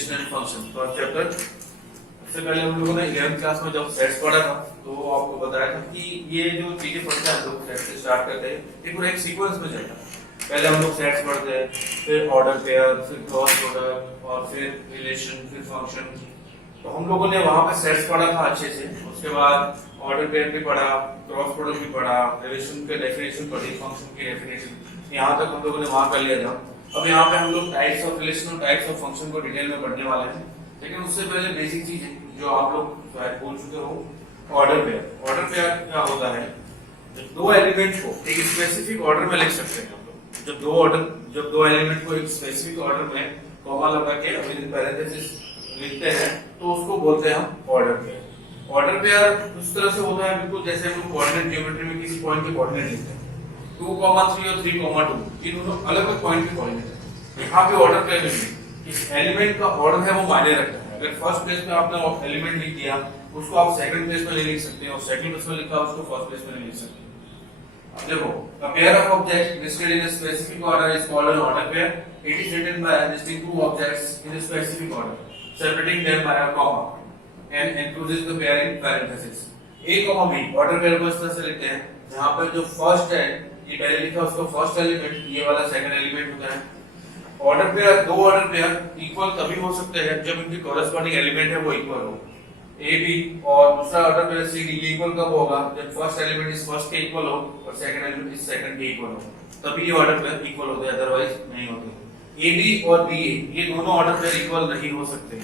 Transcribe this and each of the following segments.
Relation and function first chapter. सबसे पहले हम लोगों ने 11th क्लास में जब सेट्स पढ़ा था तो आपको बताया था कि ये जो चीजें पढ़ते हैं हम लोग सेट से स्टार्ट करते हैं, ये पूरा एक सीक्वेंस में चलता है। पहले हम लोग सेट्स पढ़ते हैं, फिर ऑर्डर पेयर, फिर क्रॉस प्रोडक्ट और फिर रिलेशन, फिर फंक्शन। तो हम लोगों ने वहां पे सेट्स पढ़ा था अच्छे से, उसके बाद ऑर्डर पेयर भी पढ़ा, क्रॉस प्रोडक्ट भी पढ़ा, रिलेशन के डेफिनेशन पढ़ी, फंक्शन की डेफिनेशन, यहाँ तक हम लोगों ने वहां कर लिया था। अब यहाँ पे हम लोग टाइप्स ऑफ रिलेशन और टाइप्स ऑफ फंक्शन को डिटेल में पढ़ने वाले हैं, लेकिन उससे पहले बेसिक चीज है जो आप लोग शायद बोल चुके हो, ऑर्डर पेयर। ऑर्डर पेयर क्या होता है? जब दो एलिमेंट को एक स्पेसिफिक ऑर्डर में लिख सकते हैं हम लोग। जब दो एलिमेंट को एक स्पेसिफिक ऑर्डर में कॉमा लगा के विद पैरेंथेसिस लिखते हैं तो उसको बोलते हैं हम ऑर्डर पेयर। ऑर्डर पेयर उस तरह से होता है बिल्कुल जैसे हम कोऑर्डिनेट ज्योमेट्री में किसी पॉइंट के कोऑर्डिनेट लिखते हैं, 2, 3 और 3, 2, ये दोनों अलग अलग पॉइंट के कोऑर्डिनेट है। यहाँ पे ऑर्डर पेयर में इस एलिमेंट का ऑर्डर है वो मायने रखता है। अगर फर्स्ट प्लेस में आपने एलिमेंट लिख दिया, उसको आप सेकंड प्लेस में नहीं लिख सकते, और सेकंड प्लेस में लिखा उसको फर्स्ट प्लेस में नहीं लिख सकते। अब देखो, a pair of objects listed in a specific order is called an order pair. It is written by listing two objects in a specific order, separating them by a comma, and encloses the pair in parentheses. A, B order pair को इस तरह से लिखते हैं जहां पर जो first है, ये पहले लिखा उसका फर्स्ट एलिमेंट, ये वाला सेकंड एलिमेंट होता है। ऑर्डर पेयर, दो ऑर्डर पेयर इक्वल तभी हो सकते हैं जब इनके कॉरेस्पॉन्डिंग एलिमेंट है वो इक्वल हो। ए बी और दूसरा order pair C D equal कब होगा? जब फर्स्ट एलिमेंट इस फर्स्ट के इक्वल हो और सेकंड एलिमेंट इस सेकंड के इक्वल हो, तभी ये ऑर्डर पेयर इक्वल होते हैं, अदरवाइज नहीं होते। ए बी और बी ए, ये दोनों ऑर्डर पेयर इक्वल नहीं हो सकते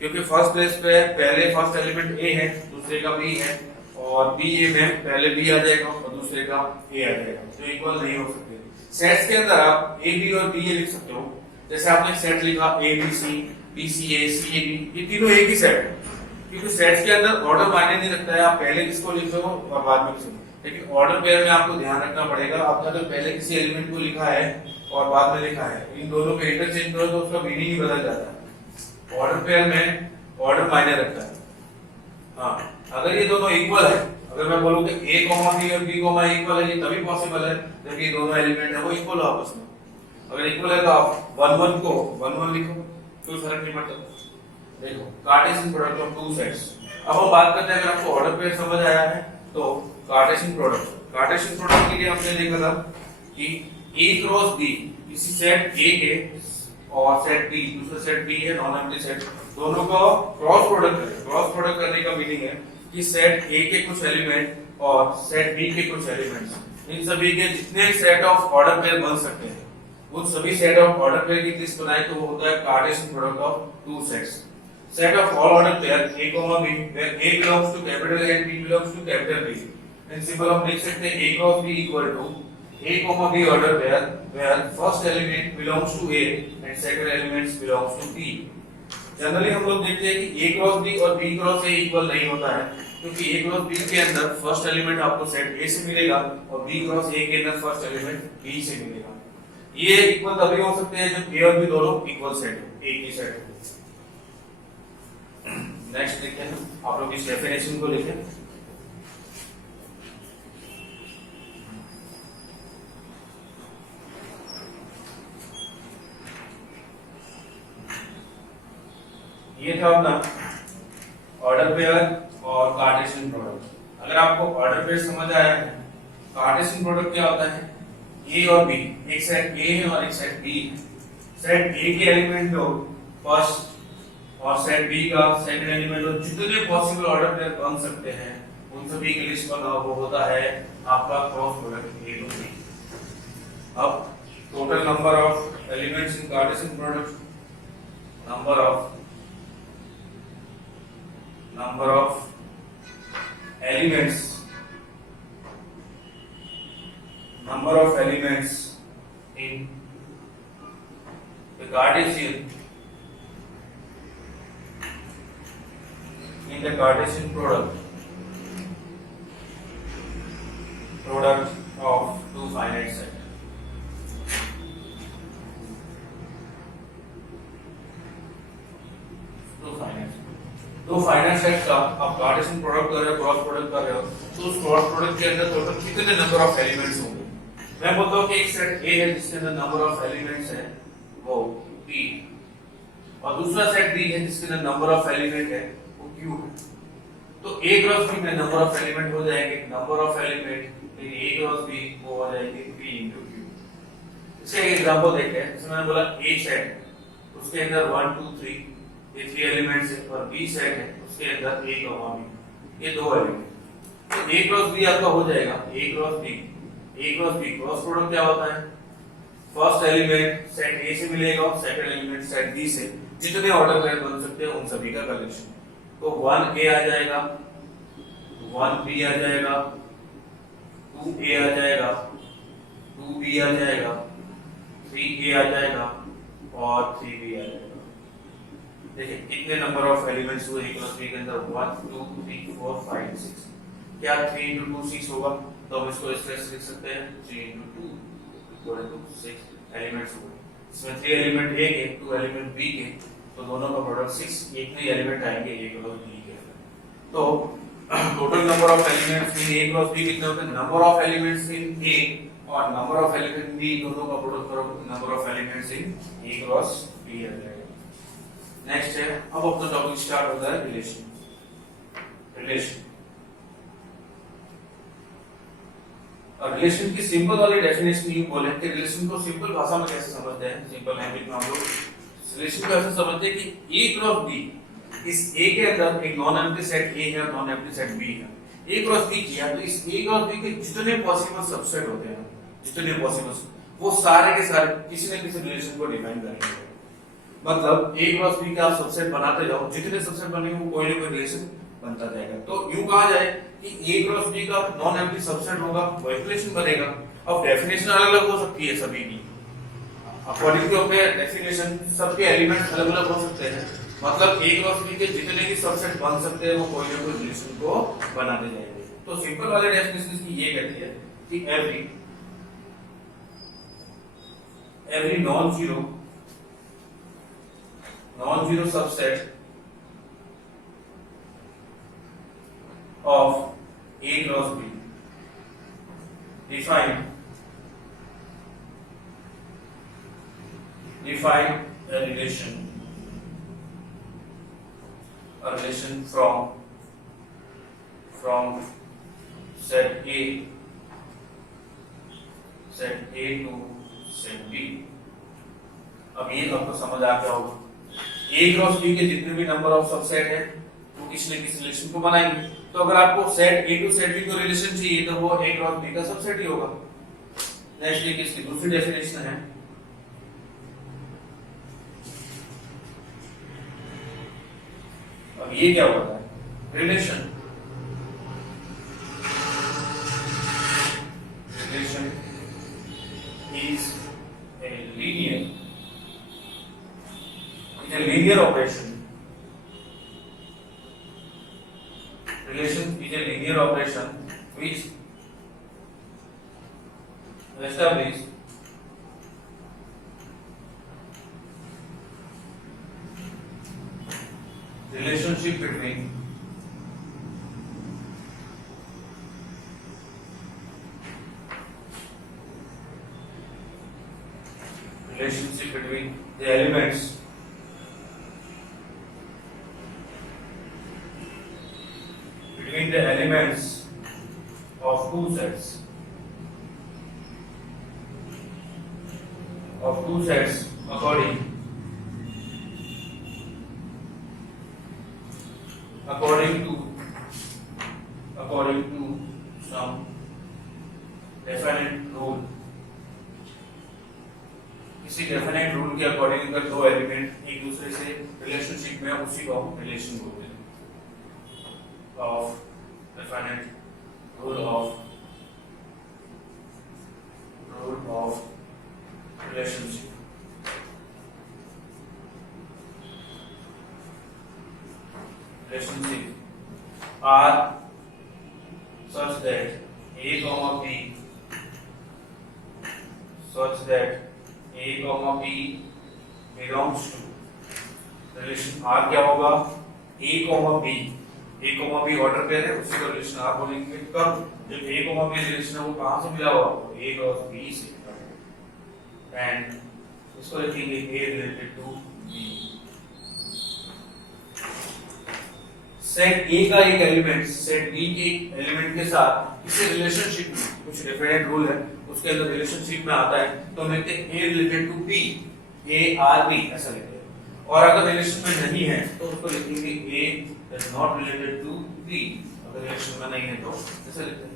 क्योंकि फर्स्ट प्लेस पे पहले फर्स्ट एलिमेंट ए है, दूसरे का बी है, और बी ए में पहले बी आ जाएगा और दूसरे का ए आ जाएगा, तो इक्वल नहीं हो सकते। सेट्स के अंदर आप ए बी और बी ए लिख सकते हो। जैसे आपने सेट लिखा ए B C A C A B, ये तीनों एक ही सेट है, क्योंकि सेट्स के अंदर ऑर्डर मायने नहीं रखता है, आप पहले किसको लिख रहे हो और बाद में किसको। लेकिन ऑर्डर पेयर में आपको ध्यान रखना पड़ेगा, आपने अगर पहले किसी एलिमेंट को लिखा है और बाद में लिखा है, इन दोनों को इंटरचेंज करो तो उसका मीनिंग ही बदल जाता है। ऑर्डर पेयर में ऑर्डर मायने रखता है। हाँ, अगर ये दोनों इक्वल है, अगर मैं बोलूं कि a, b और b, इक्वल है, ये तभी पॉसिबल है जब ये दोनों एलिमेंट है वो इक्वल हो आपस में। अगर इक्वल है तो आप 1 1 को 1 1 लिखो, कोई फर्क नहीं पड़ता। देखो, Cartesian product of two sets. अब हम बात करते हैं, अगर आपको ऑर्डर पेयर समझ आया है तो कार्टेशियन प्रोडक्ट के लिए हमने देखा था कि a क्रॉस b, किसी सेट a के और सेट b, दूसरा सेट b है नॉन एम्प्टी सेट, दोनों का क्रॉस प्रोडक्ट करें। क्रॉस प्रोडक्ट करने का मीनिंग है कि सेट a के कुछ एलिमेंट और सेट b के कुछ एलिमेंट्स, इन सभी के जितने सेट ऑफ ऑर्डर पेयर बन सकते हैं उन सभी सेट ऑफ ऑर्डर पेयर की लिस्ट बनाए तो वो होता है Cartesian product of two sets. Set of all ordered pair a, b where a belongs to capital A and b belongs to capital B. Principle हम लिख सकते हैं a cross b equal to a, b order pair where first element belongs to A and second element belongs to B. Generally हम लोग देखते हैं कि a cross b और b cross a इक्वल नहीं होता है, क्योंकि a cross b के अंदर फर्स्ट एलिमेंट आपको सेट A से मिलेगा और b cross a के अंदर फर्स्ट एलिमेंट B से मिलेगा। ये इक्वल तभी हो सकते हैं जब a और b दोनों इक्वल सेट हो, एक ही सेट हो। नेक्स्ट देखते हैं, आप लोग इस डेफिनेशन को लिखें। ये था अपना ऑर्डर पेयर और कार्टेशियन प्रोडक्ट। अगर आपको ऑर्डर पेयर समझ आया है, कार्टेशियन प्रोडक्ट क्या होता है? ए और बी, एक सेट ए है और एक सेट बी है। सेट ए के एलिमेंट लो फर्स्ट और सेट बी का सेकंड एलिमेंट, और जितने पॉसिबल ऑर्डर पेयर बन सकते हैं उन सभी की लिस्ट बना वो होता है आपका क्रॉस प्रोडक्ट ए और बी। अब total number of elements in Cartesian product, number of elements in the Cartesian in the Cartesian product of two finite set. दो फाइनाइट सेट का आप कार्टेशियन प्रोडक्ट कर रहे हो, क्रॉस प्रोडक्ट कर रहे हो, तो उस क्रॉस प्रोडक्ट के अंदर टोटल कितने नंबर ऑफ एलिमेंट्स होंगे? मैं बोलता हूँ कि एक सेट A है जिसके अंदर नंबर ऑफ एलिमेंट्स है वो P, और दूसरा सेट बी है जिसके अंदर नंबर ऑफ एलिमेंट है वो क्यू है। तो ए क्रॉस बी में नंबर ऑफ एलिमेंट हो जाएंगे, number of element in A cross B वो हो जाएंगे p इनटू क्यू। इसका एक एग्जांपल देखते हैं। जैसे मैंने बोला ए सेट उसके अंदर 1 2 3 ये 3 एलिमेंट्स है और बी सेट है उसके अंदर a b ये 2 एलिमेंट। तो a क्रॉस b आपका हो जाएगा a cross b cross product क्या होता है? फर्स्ट एलिमेंट सेट A से मिलेगा और सेकंड एलिमेंट सेट B से, जितने ऑर्डर पेयर बन सकते हैं उन सभी का कलेक्शन। तो 1A आ जाएगा, 1B आ जाएगा, 2A आ जाएगा, 2B आ जाएगा, 3A आ जाएगा और 3B आ जाएगा। देखिए कितने नंबर ऑफ एलिमेंट्स हुए A क्रॉस B के अंदर? 1 2 3 4 5 6। क्या 3 into 2 6 होगा? तो हम इसको इस तरह से लिख सकते हैं 3 into 2 equal to 6 एलिमेंट्स हुए। इसमें 3 एलिमेंट A के 2 एलिमेंट B के, तो दोनों का प्रोडक्ट 6, एक ही एलिमेंट आएंगे A क्रॉस B के। तो total number of elements in A cross B कितने होते हैं? Number of elements in A और नंबर ऑफ एलिमेंट B दोनों का प्रोडक्ट करो तो number of elements in A cross B आ जाएगा। नेक्स्ट है, अब अपना टॉपिक स्टार्ट होता है रिलेशन। और रिलेशन की सिंपल वाली डेफिनेशन यूं बोले कि रिलेशन को सिंपल भाषा में कैसे समझते हैं? सिंपल लैंग्वेज में हम लोग रिलेशन को ऐसे समझते हैं कि A क्रॉस B, इस A के अंदर एक नॉन एम्प्टी सेट A है और नॉन एम्प्टी सेट B है। A क्रॉस B किया तो इस A क्रॉस B के जितने पॉसिबल सबसेट होते हैं, जितने पॉसिबल, वो सारे के सारे किसी न किसी रिलेशन को डिफाइन करेंगे। मतलब A क्रॉस B का आप सबसेट बनाते जाओ, जितने सबसेट बनेंगे वो कोई ना कोई रिलेशन बनता जाएगा। तो यूं कहा जाए कि A क्रॉस B का नॉन एम्प्टी सबसेट होगा वो एक रिलेशन बनेगा। अब डेफिनेशन अलग-अलग हो सकती है सभी की, अकॉर्डिंग टू अपने डेफिनेशन सबके एलिमेंट्स अलग-अलग हो सकते हैं। मतलब A क्रॉस B के जितने भी सबसेट बन सकते हैं वो कोई ना कोई रिलेशन को बनाते जाएंगे। तो सिंपल वाले डेफिनेशन की ये कहती है कि every non zero subset of A cross B define a relation from set A to set B। अब ये आपको समझ आ गया होगा A क्रॉस B के जितने भी नंबर ऑफ सबसेट है वो किसी न किसी रिलेशन को बनाएंगे। तो अगर आपको set A to set B को रिलेशन चाहिए तो वो A क्रॉस B का सबसेट ही होगा। नेक्स्ट एक इसकी दूसरी डेफिनेशन है, अब ये क्या होता है? Relation is a linear operation। Relation is a linear operation which establish relationship between the elements of two sets according to some definite rule। किसी डेफिनेट रूल के अकॉर्डिंग अगर दो एलिमेंट एक दूसरे से रिलेशनशिप में, उसी को हम रिलेशन बोलते हैं। Of definite rule of relationship. Relationship are such that A comma B belongs to relation R। क्या होगा? A comma B order pair है, उसी को रिलेशन R बोलेंगे। कब? जब A comma B रिलेशन है वो कहां से मिला हुआ? A क्रॉस B से। एंड इसको लिखेंगे A related to B। Set A का एक एलिमेंट सेट बी के एलिमेंट के साथ इसे रिलेशनशिप में कुछ डेफिनेट रूल है उसके अंदर रिलेशनशिप में आता है तो हम लिखते हैं A related to B, A R B ऐसा लिखते हैं। और अगर रिलेशन में नहीं है तो उसको लिखेंगे A is not related to B, अगर रिलेशन में नहीं है तो ऐसा लिखते हैं।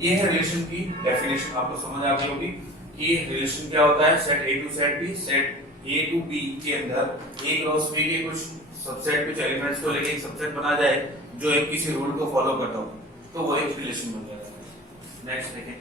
ये है रिलेशन की डेफिनेशन, आपको समझ आ गई होगी कि रिलेशन क्या होता है। Set A to set B, set A to B के अंदर ए क्रॉस बी के कुछ सबसेट कुछ एलिमेंट्स को लेके एक सबसेट बना जाए जो एक किसी रूल को फॉलो करता हो तो वो एक रिलेशन बन जाता है। नेक्स्ट देखें,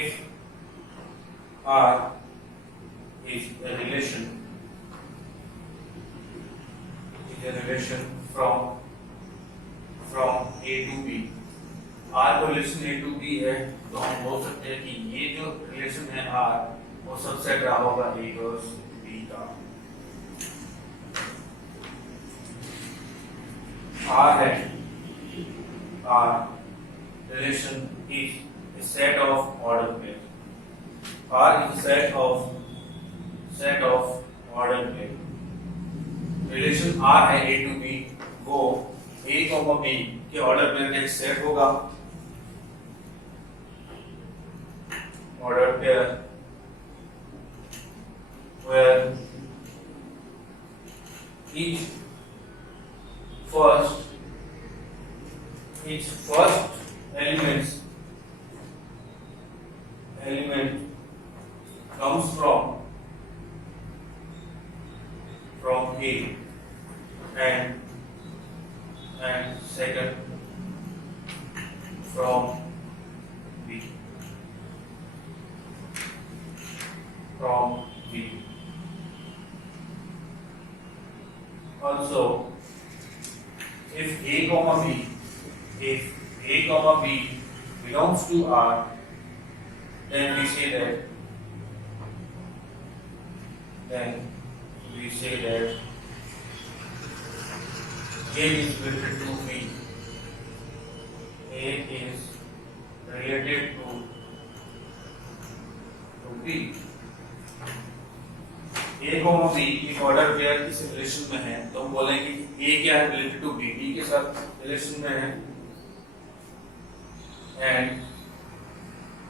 if R is a relation from A to B, R को रिलेशन A to B है तो हम बोल सकते हैं कि ये जो रिलेशन है R वो सबसेट रहा होगा A क्रॉस B का। R है R relation is a set of order pair. R is a set of order pair. Relation R है A to B, वो A comma B के ऑर्डर पेयर का एक सेट होगा। Order pair where each first element comes from A and second from B. Also, if A comma B belongs to R, then we say that A is related to B. A is related to B. A comma B एक order pair किस relation में है तो हम बोलेंगे कि A क्या है रिलेटेड टू B, B के साथ रिलेशन में है and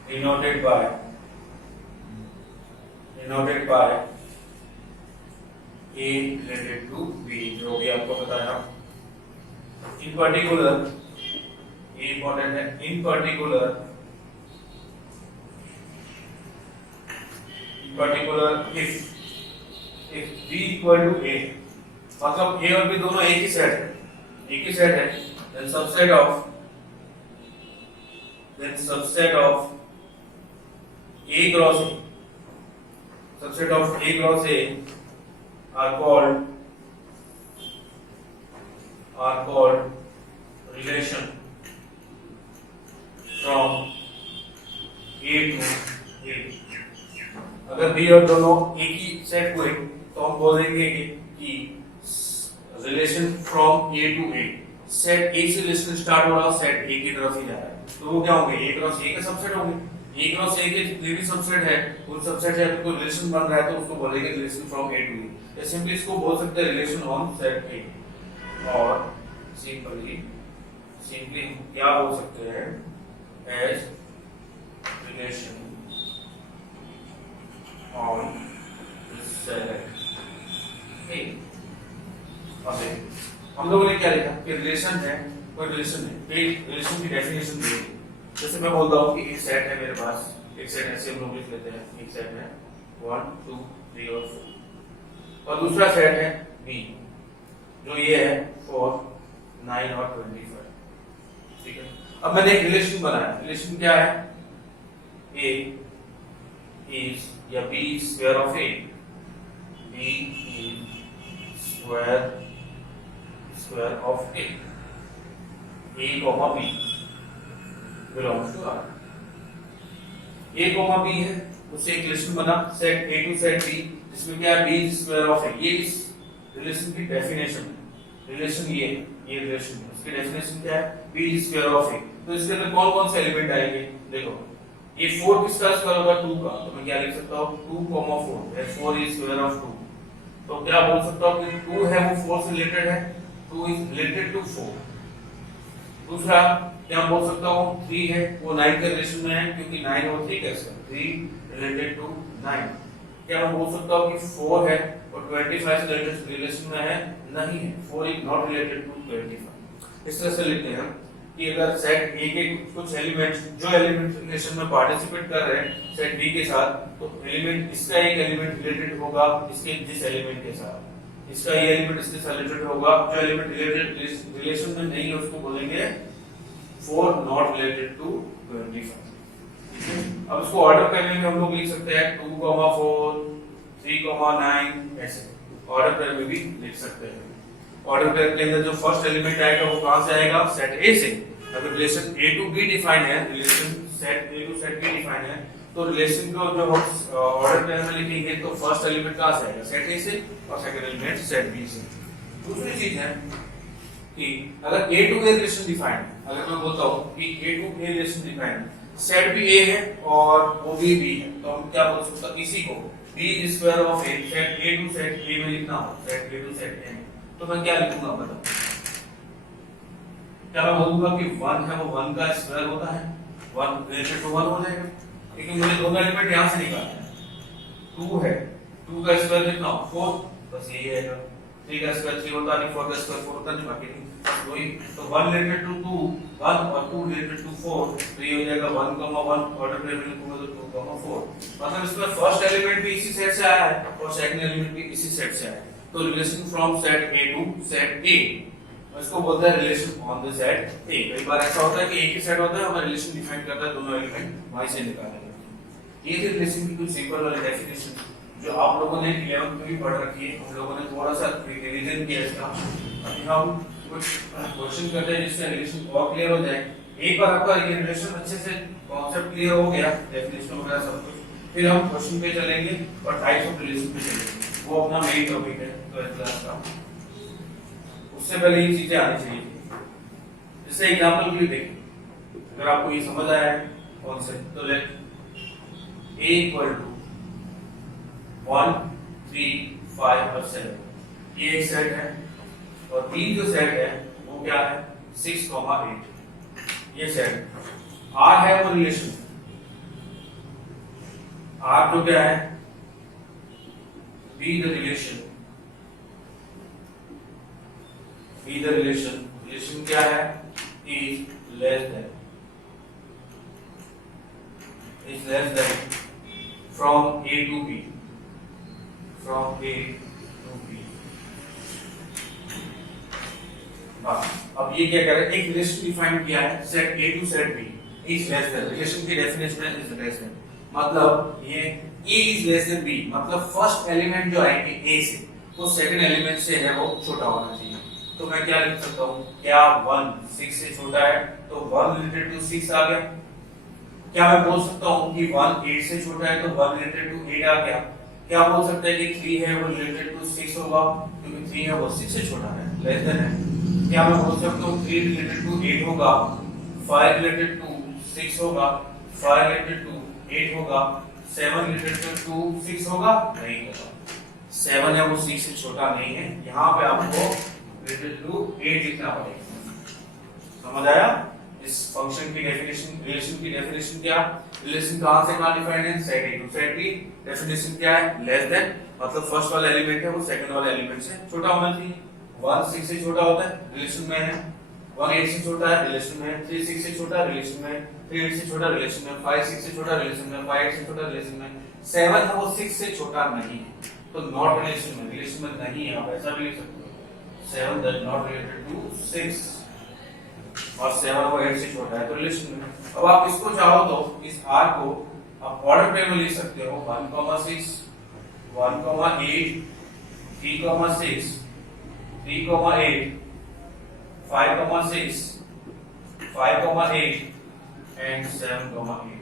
denoted by A related to B, जो भी आपको बताया। In particular, ये important है, in particular if B equal to A, मतलब A और B दोनों एक ही सेट है, then subset of A cross A are called relation from A to A। अगर B और दोनों एक ही सेट हुए तो हम बोलेंगे कि relation from A to A, set A से रिलेशन स्टार्ट हो रहा है, सेट A की तरफ ही जा रहा है, तो वो क्या होंगे A क्रॉस A के सबसेट होंगे। A क्रॉस A के जितने भी सबसेट है उन सबसेट से अगर कोई रिलेशन बन रहा है तो उसको बोलेंगे relation from A to A। या सिंपली इसको बोल सकते हैं रिलेशन ऑन सेट A, और सिंपली क्या बोल सकते हैं as relation on set A। अब हम लोगों ने क्या लिखा कि रिलेशन है, कोई रिलेशन है, एक रिलेशन की डेफिनेशन दी। जैसे मैं बोलता हूँ कि एक सेट है मेरे पास, एक सेट ऐसे हम लोग लिख लेते हैं, एक सेट है 1 2 3 और 4, और दूसरा सेट है B जो ये है 4 9 और 25। ठीक है, अब मैंने एक रिलेशन बनाया। रिलेशन क्या है? A is या B is square of A, B is square square of A comma B belongs to R. A comma B है, उससे एक रिलेशन बना set A to set B, जिसमें क्या है बी स्क्वायर ऑफ ए। ये इस रिलेशन की डेफिनेशन है, रिलेशन ये रिलेशन है, उसकी डेफिनेशन क्या है बी स्क्वायर ऑफ ए। तो इसके अंदर कौन कौन से एलिमेंट आएंगे देखो, ये 4 किसका स्क्वायर होगा 2 का, तो मैं क्या लिख सकता हूं 2, 4 है 4 इज स्क्वायर ऑफ 2। तो क्या बोल सकता हूं कि 2 है वो 4 से रिलेटेड है, 2 इज रिलेटेड टू 4। दूसरा क्या बोल सकता हूं 3 है वो 9 के रिलेशन में है, क्योंकि 9 और 3 कैसे 3 रिलेटेड टू 9। क्या मैं बोल सकता हूं कि 4 है और 25 से रिलेशन में है, नहीं है, 4 इज नॉट रिलेटेड टू 25। इस तरह से लिखते हैं कि अगर सेट ए के कुछ एलिमेंट्स जो एलिमेंट रिलेशन में पार्टिसिपेट कर रहे हैं सेट बी के साथ, तो एलिमेंट इसका एक एलिमेंट रिलेटेड होगा इसके जिस एलिमेंट के साथ, इसका ये एलिमेंट इसके साथ रिलेटेड होगा। जो एलिमेंट रिलेटेड रिलेशन में नहीं है उसको बोलेंगे 4 नॉट रिलेटेड टू 25। अब इसको ऑर्डर करने में हम लोग लिख सकते हैं 2, 4, 3, 9 ऐसे ऑर्डर पेयर में भी लिख सकते हैं। ऑर्डर पेयर के अंदर जो फर्स्ट एलिमेंट आएगा वो कहां से आएगा सेट ए से। अगर relation A to B define है, relation set A to set B define है, तो रिलेशन को जो हम ऑर्डर पेयर में लिखेंगे तो फर्स्ट एलिमेंट कहां से आएगा सेट ए से और सेकंड एलिमेंट सेट बी से। दूसरी चीज है कि अगर ए टू ए रिलेशन डिफाइन है, अगर मैं बोलता हूं कि ए टू ए रिलेशन डिफाइन है, सेट भी ए है और वो भी बी है, तो हम क्या बोल सकते हैं इसी को B square of A set A to set A में लिखना हो, set A to set A. तो मैं क्या लिखूंगा बताओ, क्या मैं बोलूंगा कि 1 है वो 1 का स्क्वायर होता है, 1 रिलेटेड टू 1 हो जाएगा, लेकिन मुझे दोनों एलिमेंट यहां से निकालना है। 2 है 2 का स्क्वायर लिखना हो 4, बस यही है। 3 का स्क्वायर 3 होता नहीं, 4 का स्क्वायर 4 होता नहीं, बाकी नहीं वही। तो 1 रिलेटेड टू 2 1 और 2 रिलेटेड टू 4, तो ये हो जाएगा 1, 1 ऑर्डर पे लिखूंगा तो 2, 4। मतलब इसमें फर्स्ट एलिमेंट भी इसी सेट से आया है और सेकंड एलिमेंट भी इसी सेट से आया है। तो relation from set A to set A, इसको बोलते हैं relation on the set A. कई बार ऐसा होता है कि एक ही सेट होता है और रिलेशन डिफाइन करता है दोनों एलिमेंट वहीं से निकालेंगे। ये थी रिलेशन की कुछ सिंपल वाली डेफिनेशन जो आप लोगों ने 11th में भी पढ़ रखी है, हम लोगों ने थोड़ा सा रिवीजन किया इसका। अभी हम कुछ क्वेश्चन करते हैं जिससे रिलेशन और क्लियर हो जाए। एक बार आपका ये रिलेशन अच्छे से कॉन्सेप्ट क्लियर हो गया, डेफिनेशन वगैरह सब कुछ, फिर हम क्वेश्चन पे चलेंगे और टाइप्स ऑफ रिलेशन पे चलेंगे, वो अपना मेन टॉपिक है ट्वेल्थ क्लास का। उससे पहले ये चीजें आनी चाहिए। जैसे एग्जांपल के लिए देखिए, अगर आपको ये समझ आया है कौन से, तो लेट a इक्वल टू 1, 3, 5 और 7 ये एक सेट है, और B जो सेट है वो क्या है 6, 8 ये सेट। R है वो रिलेशन, R तो क्या है be the relation, be the relation, relation क्या है is less than from A to B, from A to B। अब ये क्या कर रहे हैं, एक रिलेशन डिफाइन किया है set A to set B is less than, relation की डेफिनेशन है is less than, मतलब ये A is less than B, मतलब फर्स्ट एलिमेंट जो आएंगे A से वो सेकंड एलिमेंट से है वो छोटा होना चाहिए। तो मैं क्या लिख सकता हूँ, क्या 1 6 से छोटा है तो 1 रिलेटेड टू 6 आ गया। क्या मैं बोल सकता हूँ कि 1 8 से छोटा है तो 1 रिलेटेड टू 8 आ गया। क्या बोल सकते हैं कि 3 है वो रिलेटेड टू 6 होगा, क्योंकि 3 है वो 6 से छोटा है, लेस देन है। क्या मैं बोल सकता हूँ 3 रिलेटेड टू 8 होगा, 5 रिलेटेड टू 6 होगा, 5 रिलेटेड टू 8 होगा, 7 रिलेटेड टू 6 होगा, नहीं होगा। 7 है वो 6 से छोटा नहीं है, यहाँ पे आपको रिलेटेड टू 8 लिखना पड़ेगा। समझ आया? इस फंक्शन की डेफिनेशन, रिलेशन की डेफिनेशन क्या, रिलेशन कहां से कहां डिफाइंड है, set A to set B. Definition क्या है, लेस देन, मतलब फर्स्ट वाला एलिमेंट है वो सेकंड वाले एलिमेंट से छोटा होना चाहिए। 1 6 से छोटा होता है, रिलेशन में है। 1 8 से छोटा है, रिलेशन में। 3 6 से छोटा, रिलेशन में। 3 8 से छोटा, रिलेशन में। 5 6 से छोटा, रिलेशन में। 5 8 से छोटा, रिलेशन में। 7 है वो 6 से छोटा नहीं है, तो नॉट रिलेशन में, रिलेशन में नहीं है, आप ऐसा भी लिख सकते हो। 7 दैट नॉट रिलेटेड टू 6 और 7 वो 8 से छोटा है तो रिलेशन में। अब आप इसको चाहो तो इस R को आप ऑर्डर पे में लिख सकते हो 1,6 1,8 3,6 3,8 5,6, 5,8 एंड 7,8,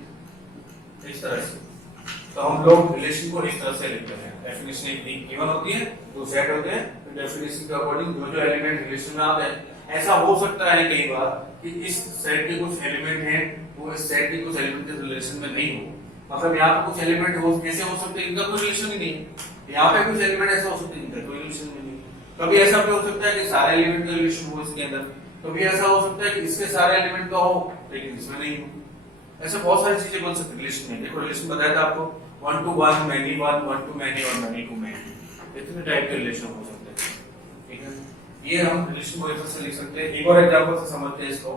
इस तरह से। तो हम लोग रिलेशन को इस तरह से लिखते हैं। डेफिनेशन इतनी गिवन होती है, दो सेट होते हैं, तो डेफिनेशन के अकॉर्डिंग जो जो एलिमेंट रिलेशन में आते हैं, ऐसा हो सकता है कई बार कि इस सेट के कुछ एलिमेंट हैं वो इस सेट के कुछ एलिमेंट के रिलेशन में नहीं हो। मतलब यहाँ पे कुछ एलिमेंट हो कैसे हो सकते हैं, इनका कोई रिलेशन ही नहीं है। यहाँ पे कुछ एलिमेंट ऐसा हो सकते हैं इनका कोई रिलेशन नहीं है। कभी ऐसा भी हो सकता है कि सारे एलिमेंट का रिलेशन हो इसके अंदर, कभी ऐसा हो सकता है कि इसके सारे एलिमेंट का हो लेकिन इसमें नहीं हो। ऐसे बहुत सारी चीजें बन सकती है रिलेशन में। देखो रिलेशन बताया था आपको 1 to 1, many 1, 1 to many और many to many, इतने टाइप के रिलेशन हो सकते हैं। ठीक है, ये हम रिलेशन को ऐसे लिख सकते हैं। एक और एग्जांपल से समझते हैं इसको।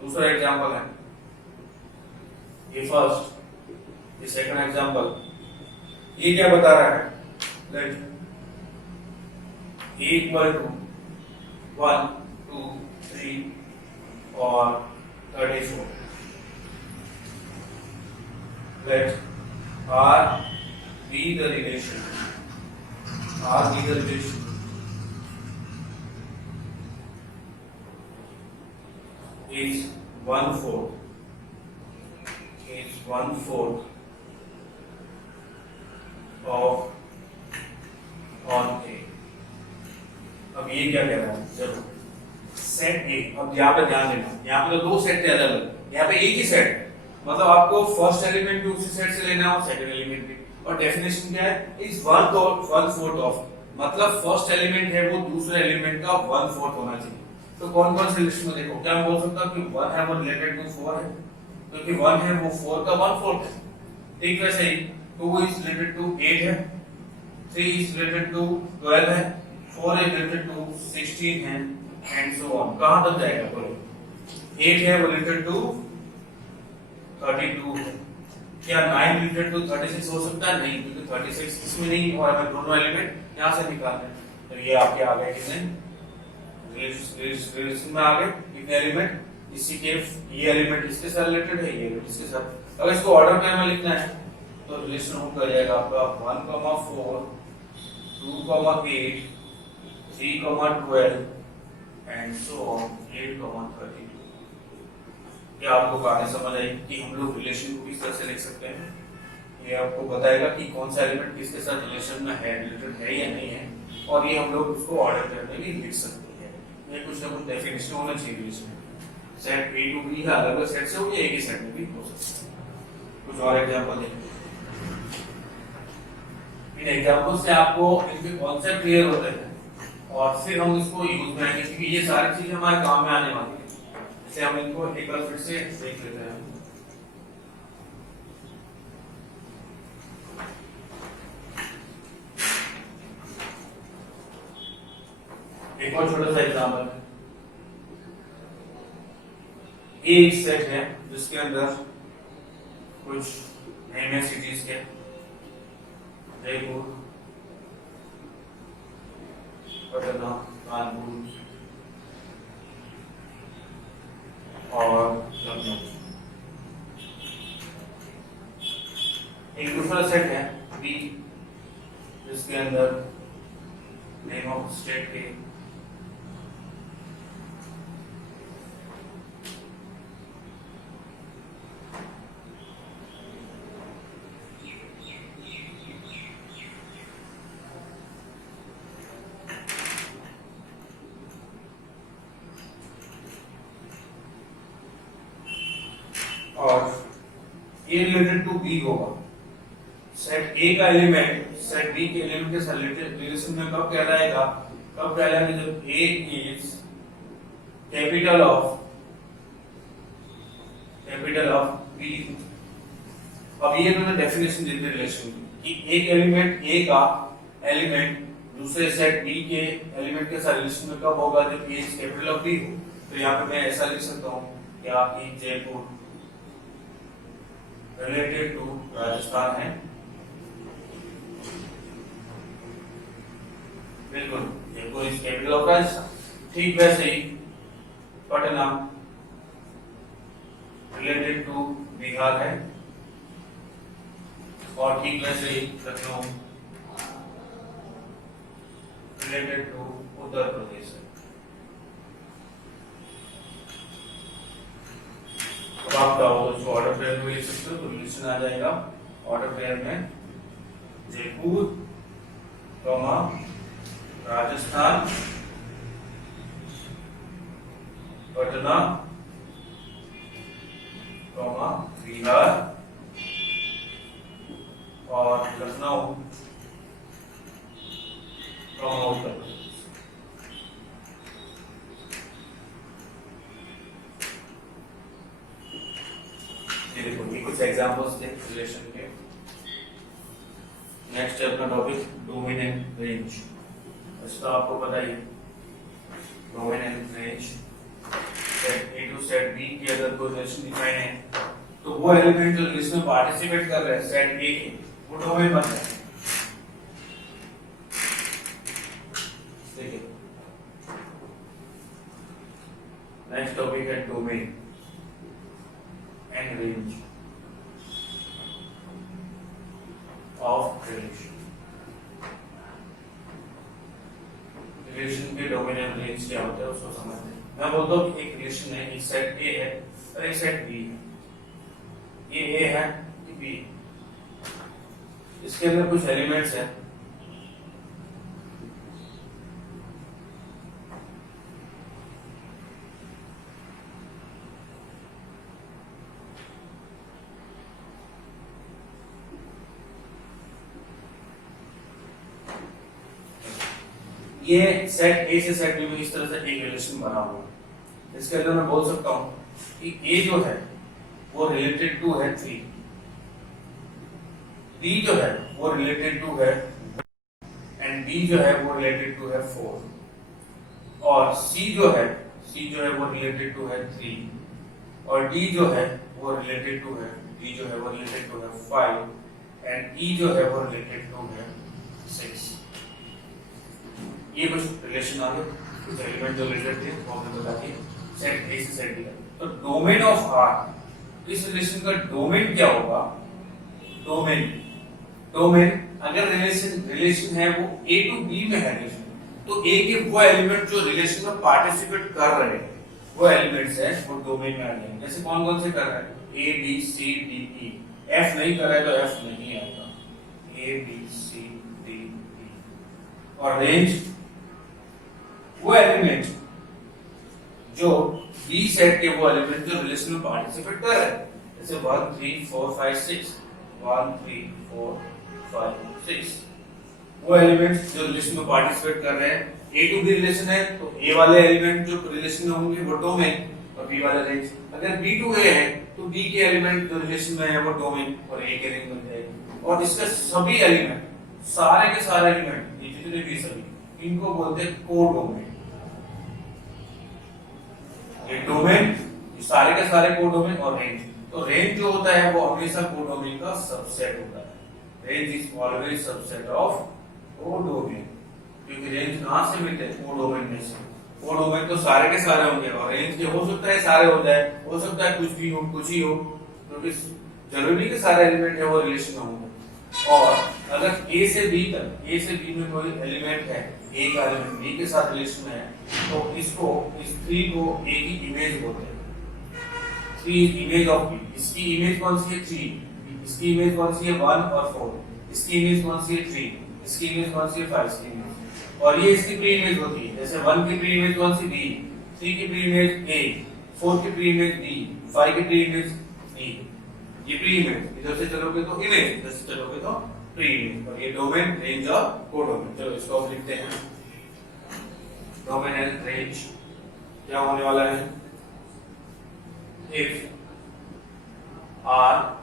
दूसरा एग्जांपल है ये फर्स्ट, ये सेकंड एग्जांपल। ये क्या बता रहा है, लेट a equal to 1, 2, 3 और 34। Let R be the relation. R be the relation is 1/4. Is 1/4 of on A. अब ये क्या कह रहा है, चलो सेट ए। अब यहाँ पे ध्यान देना, यहाँ पे तो दो सेट थे अलग अलग, यहाँ पे एक ही सेट, मतलब आपको फर्स्ट एलिमेंट भी उसी सेट से लेना है और सेकंड एलिमेंट भी। और डेफिनेशन क्या है, इज 1/4 ऑफ, मतलब फर्स्ट एलिमेंट है वो दूसरे एलिमेंट का 1/4 होना चाहिए। तो कौन कौन से लिस्ट में देखो, क्या मैं बोल सकता हूँ कि 1 है वो रिलेटेड टू 4 है, क्योंकि 1 है वो 4 का 1/4 है। ठीक वैसे ही 2 इज रिलेटेड टू 8 है, 3 इज रिलेटेड टू 12 है, 4 इज रिलेटेड टू 16 है एंड सो ऑन। कहां तक जाएगा बोलो, 8 है वो रिलेटेड टू 32 है। क्या 9 रिलेटेड टू 36 हो सकता है? नहीं, क्योंकि 36 इसमें नहीं और हमें दोनों एलिमेंट यहां से निकालने हैं। तो ये आपके आ गए कितने रिलेशन में आ गए, कितने एलिमेंट, इसी के ये एलिमेंट इसके साथ रिलेटेड है, ये इसके साथ। अगर इसको ऑर्डर में लिखना है तो रिलेशन हो जाएगा आपका 1,4, 2,8, 3,12 एंड सो ऑन 8,32। क्या आपको कहानी समझ आई कि हम लोग रिलेशन को किस तरह से लिख सकते हैं? ये आपको बताएगा कि कौन सा एलिमेंट किसके साथ रिलेशन में है, रिलेटेड है या नहीं है, और ये हम लोग उसको ऑर्डर करके भी लिख सकते हैं। ये कुछ ना कुछ डेफिनेशन होना चाहिए relation. Set A to B है, अलग अलग सेट से हो या एक ही सेट में भी हो सकता है। कुछ और एग्जांपल देखते हैं। इन एग्जांपल से आपको इनके कॉन्सेप्ट क्लियर होते हैं और फिर हम इसको यूज में आएंगे, क्योंकि ये सारी चीजें हमारे काम में आने वाली है। इसे हम इनको एक बार फिर से देख लेते हैं। एक और छोटा सा एग्जांपल है। एक सेट है जिसके अंदर कुछ नेम सिटीज के जयपुर, पटना, कानपुर और लखनऊ। एक दूसरा सेट है बी जिसके अंदर नेम ऑफ स्टेट के और ए रिलेटेड टू बी होगा। सेट ए का एलिमेंट सेट बी के एलिमेंट के साथ रिलेशन में कब कहलाएगा, कब कहलाएगा जब ए इज कैपिटल ऑफ बी। अब ये मैंने डेफिनेशन दी थी रिलेशन की कि एक एलिमेंट ए का एलिमेंट दूसरे सेट बी के एलिमेंट के साथ रिलेशन में कब होगा, जब ए इज कैपिटल ऑफ बी हो। तो यहाँ पे मैं ऐसा लिख सकता हूँ क्या कि जयपुर रिलेटेड टू राजस्थान है, बिल्कुल Jaipur is capital of Rajasthan. ठीक वैसे ही पटना रिलेटेड टू बिहार है और ठीक वैसे ही लखनऊ रिलेटेड टू उत्तर प्रदेश है। आप चाहो तो ऑर्डर पेयर में लिख सकते हो, तो रिलेशन आ जाएगा ऑर्डर पेयर में जयपुर, राजस्थान, पटना, बिहार और लखनऊ, उत्तर प्रदेश। देखो ये कुछ एग्जांपल्स थे रिलेशन के। नेक्स्ट है अपना टॉपिक डोमेन एंड रेंज। इसका आपको पता ही है, domain and range set A to set B की अगर कोई रिलेशन डिफाइन है तो वो एलिमेंट जो रिलेशन में पार्टिसिपेट कर रहे हैं सेट ए के, वो डोमेन बन जाए। देखिए नेक्स्ट टॉपिक है domain and range of relation. Relation के डोमेन एंड रेंज क्या होता है उसको समझते हैं। मैं बोलता हूँ कि एक रिलेशन है, एक सेट ए है और एक सेट बी है। ये ए है, ये बी है, इसके अंदर कुछ एलिमेंट्स हैं। ये सेट ए से सेट बी में इस तरह से एक रिलेशन बना हुआ है। इसके अंदर मैं बोल सकता हूं कि ए जो है वो रिलेटेड टू है 3, बी जो है वो रिलेटेड टू है एंड बी जो है वो रिलेटेड टू है 4 और सी जो है वो रिलेटेड टू है 3 और डी जो है वो रिलेटेड टू है 5 एंड ई जो है वो रिलेटेड टू है 6। ये कुछ रिलेशन आ गए, कुछ एलिमेंट जो रिलेटेड थे वो हमने बता दिए सेट ए से सेट बी का। तो डोमेन ऑफ आर, इस रिलेशन का डोमेन क्या होगा? डोमेन अगर रिलेशन है वो ए टू बी में है रिलेशन, तो ए के वो एलिमेंट जो रिलेशन में पार्टिसिपेट कर रहे हैं वो एलिमेंट्स है वो डोमेन में आ जाएंगे। जैसे कौन कौन से कर रहे हैं? A B C D E. F नहीं कर रहा है तो एफ नहीं आएगा। A B C D E. और रेंज वो एलिमेंट जो बी सेट के वो एलिमेंट जो रिलेशन में पार्टिसिपेट कर रहे हैं, जैसे 1 3 4 5 6 1 3 4 5 6। वो एलिमेंट जो रिलेशन में पार्टिसिपेट कर रहे हैं, ए टू बी रिलेशन है तो ए वाले एलिमेंट जो रिलेशन में होंगे वो डोमेन और बी वाले रेंज। अगर बी टू ए है तो बी के एलिमेंट जो रिलेशन में है वो डोमेन और ए के रेंज बन जाएंगे। और इसके सभी एलिमेंट, सारे के सारे एलिमेंट, ये जितने भी सभी, इनको बोलते हैं कोडोमेन। ये डोमेन, सारे के सारे कोडोमेन और रेंज। तो रेंज जो होता है वो हमेशा कोडोमेन का सबसेट होता है। Range is always subset of codomain, क्योंकि रेंज कहां से मिलते हैं? कोडोमेन में से। कोडोमेन तो सारे के सारे होंगे और रेंज के हो सकता है सारे हो जाए, हो सकता है कुछ भी हो, कुछ ही हो, क्योंकि जरूरी नहीं कि सारे एलिमेंट है वो रिलेशन में होंगे। और अगर ए से बी तक, ए से बी में कोई एलिमेंट है, ए का एलिमेंट बी के साथ रिलेशन में है, तो इसको, इस 3 को ए की इमेज बोलते हैं। 3 इज इमेज ऑफ बी। इसकी इमेज कौन सी है? 3। इसकी इमेज कौन सी है? 1 और 4। इसकी इमेज कौन सी है? 3। इसकी इमेज कौन सी है? 5 की इमेज। और ये इसकी प्री इमेज होती है। जैसे 1 की प्री इमेज कौन सी? बी। 3 की प्री इमेज ए। 4 की प्री इमेज बी। 5 की प्री इमेज बी। ये प्री इमेज, इधर से चलोगे तो इमेज, इधर से चलोगे तो प्री इमेज। और ये डोमेन, रेंज और कोडोमेन। चलो इसको हम लिखते हैं। डोमेन एंड रेंज क्या होने वाला है? If R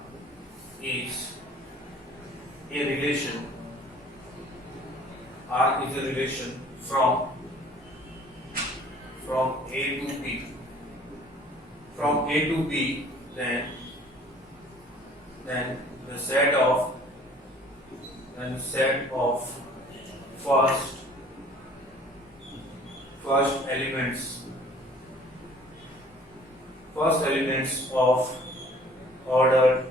is a relation, R is a relation from A to B, from A to B, then the set of first elements of ordered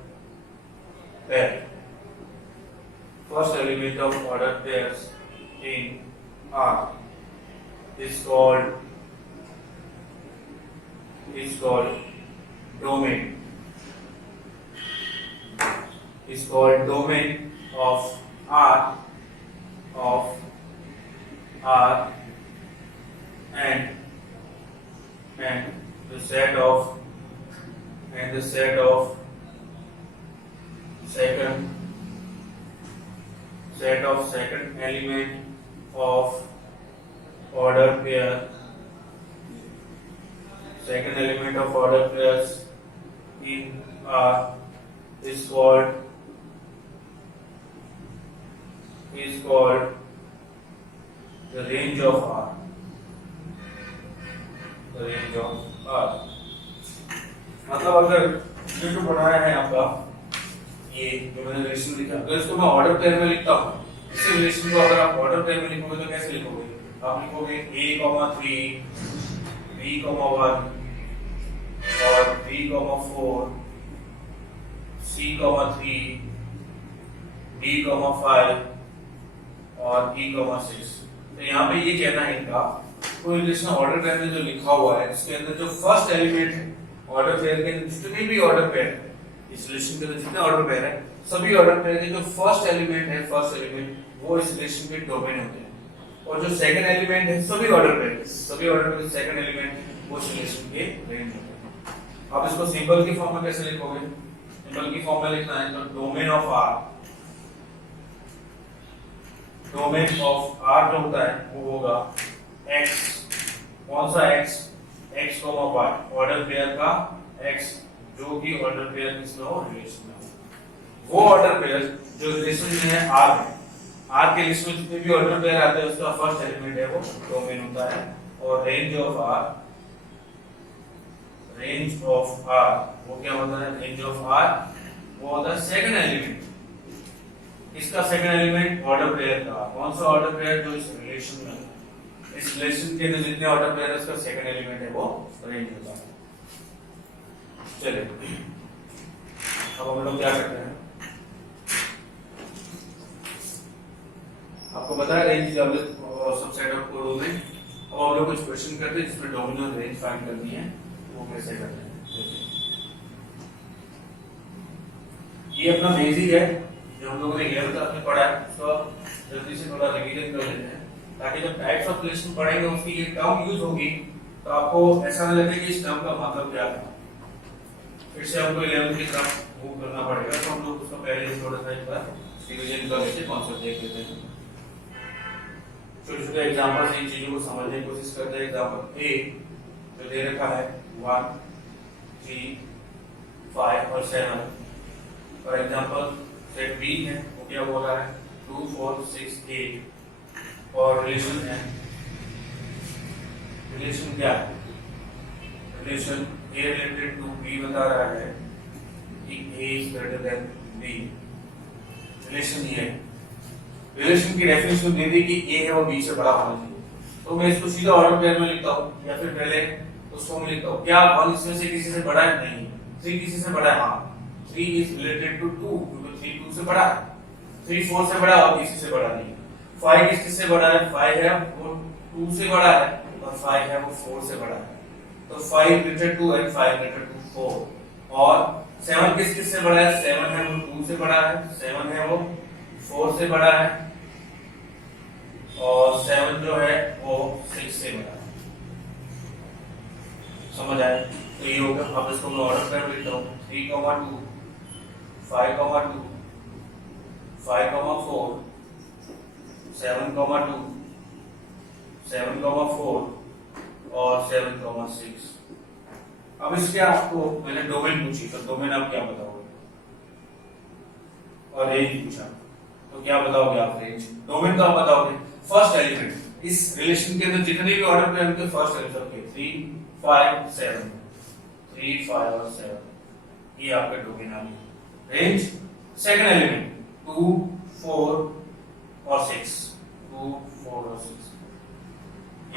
pair. First element of ordered pairs in R is called domain. is called domain of R and the set of second element of order pair, second element of order pairs in R is called the range of R. The range of R. मतलब अगर ये जो बनाया है आपका, ये जो मैंने रिलेशन लिखा, अगर इसको मैं ऑर्डर पेयर में लिखता हूँ, इसी रिलेशन को अगर आप ऑर्डर पेयर में लिखोगे तो कैसे लिखोगे? आप लिखोगे A, 3, B, 1 और B, 4, C, 3, D, 5 और E, 6। तो यहाँ पे ये कहना है इनका कोई रिलेशन ऑर्डर पेयर में जो लिखा हुआ है इसके अंदर जो फर्स्ट एलिमेंट है ऑर्डर पेयर के जितने भी ऑर्डर पेयर है, इस रिलेशन के अंदर जितने ऑर्डर पेयर है सभी ऑर्डर पेयर के जो फर्स्ट एलिमेंट वो इस रिलेशन के डोमेन होते हैं, और जो सेकंड एलिमेंट है सभी ऑर्डर पेयर के सेकंड एलिमेंट वो इस रिलेशन के रेंज होते हैं। अब इसको सिंबल की फॉर्म में कैसे लिखोगे? सिंबल की फॉर्म में लिखना है तो डोमेन ऑफ R जो होता है वो होगा x, कौन सा x, x, y, order pair का x जो कि ऑर्डर पेयर किसमें हो, रिलेशन में हो। वो ऑर्डर पेयर जो रिलेशन में है R के लिस्ट में जितने भी ऑर्डर पेयर आते हैं उसका फर्स्ट एलिमेंट है वो डोमेन होता है, और रेंज ऑफ R वो क्या होता है? रेंज ऑफ R वो होता है सेकंड एलिमेंट। इसका सेकंड एलिमेंट ऑर्डर पेयर का, कौन सा ऑर्डर पेयर जो इस रिलेशन में है, इस रिलेशन के अंदर जितने ऑर्डर पेयर है उसका सेकंड एलिमेंट है वो रेंज होता है। चलिए अब हम लोग क्या करते हैं, आपको पता है रेंज सबसेट ऑफ कोड में। अब हम लोग कुछ क्वेश्चन करते हैं जिसमें डोमिनल रेंज फाइंड करनी है, वो कैसे करते हैं। ये अपना बेसिक है जो हम लोगों ने 11th क्लास में पढ़ा है, उसको जल्दी से थोड़ा रिवीजन कर लेते हैं ताकि जब टाइप्स ऑफ रिलेशन पढ़ेंगे उसकी ये टर्म यूज होगी तो आपको ऐसा ना लगे कि इस टर्म का मतलब क्या है। फिर से हमको 11th की तरफ मूव करना पड़ेगा, तो हम लोग उसका पहले थोड़ा सा एक बार रिवीजन कर लेते हैं, कॉन्सेप्ट देख लेते हैं, छोटे छोटे एग्जांपल से इन चीजों को समझने की कोशिश करते हैं। एग्जांपल ए जो दे रखा है 1, 3, 5 और 7, फॉर एग्जांपल सेट बी है वो क्या बोल रहा है 2, 4, 6, 8, और रिलेशन है, रिलेशन क्या है, relation A related to B बता रहा है कि A is greater than B. Relation ये है, रिलेशन की डेफिनेशन दे दी कि ए है वो बी से बड़ा होना चाहिए, तो मैं इसको सीधा ऑर्डर पेयर में लिखता हूँ या फिर पहले उसको मैं लिखता हूँ क्या 1 इसमें से किसी से बड़ा है? नहीं। 3 किसी से बड़ा है? हाँ। 3 इज रिलेटेड टू 2 क्योंकि 3 2 से बड़ा है, 3 4 से बड़ा और किसी से बड़ा नहीं। 5 किससे बड़ा है? 5 है वो 2 से बड़ा है और 5 है वो 4 से बड़ा है, तो 5 greater to and 5 greater to 4। और 7 किससे बड़ा है? 7 है वो 2 से बड़ा है, 7 है वो 4 से बड़ा है, और 7 जो है वो 6 से बड़ा है। समझ आए? तो ये होगा। अब इसको मैं ऑर्डर कर लेता हूँ 3, 2, 5, 2, 5, 4, 7, 2, 7, 4 और 7, 6। अब इसके आपको मैंने डोमेन पूछी तो डोमेन आप क्या बताओगे, और रेंज पूछा तो क्या बताओगे आप? रेंज। डोमेन तो आप बताओगे फर्स्ट एलिमेंट, इस रिलेशन के अंदर जितने भी ऑर्डर पे उनके फर्स्ट एलिमेंट के 3, 5, 7, 3, 5 और 7 ये आपका डोमेन आ गया। रेंज सेकंड एलिमेंट 2, 4 और 6, 2, 4 और 6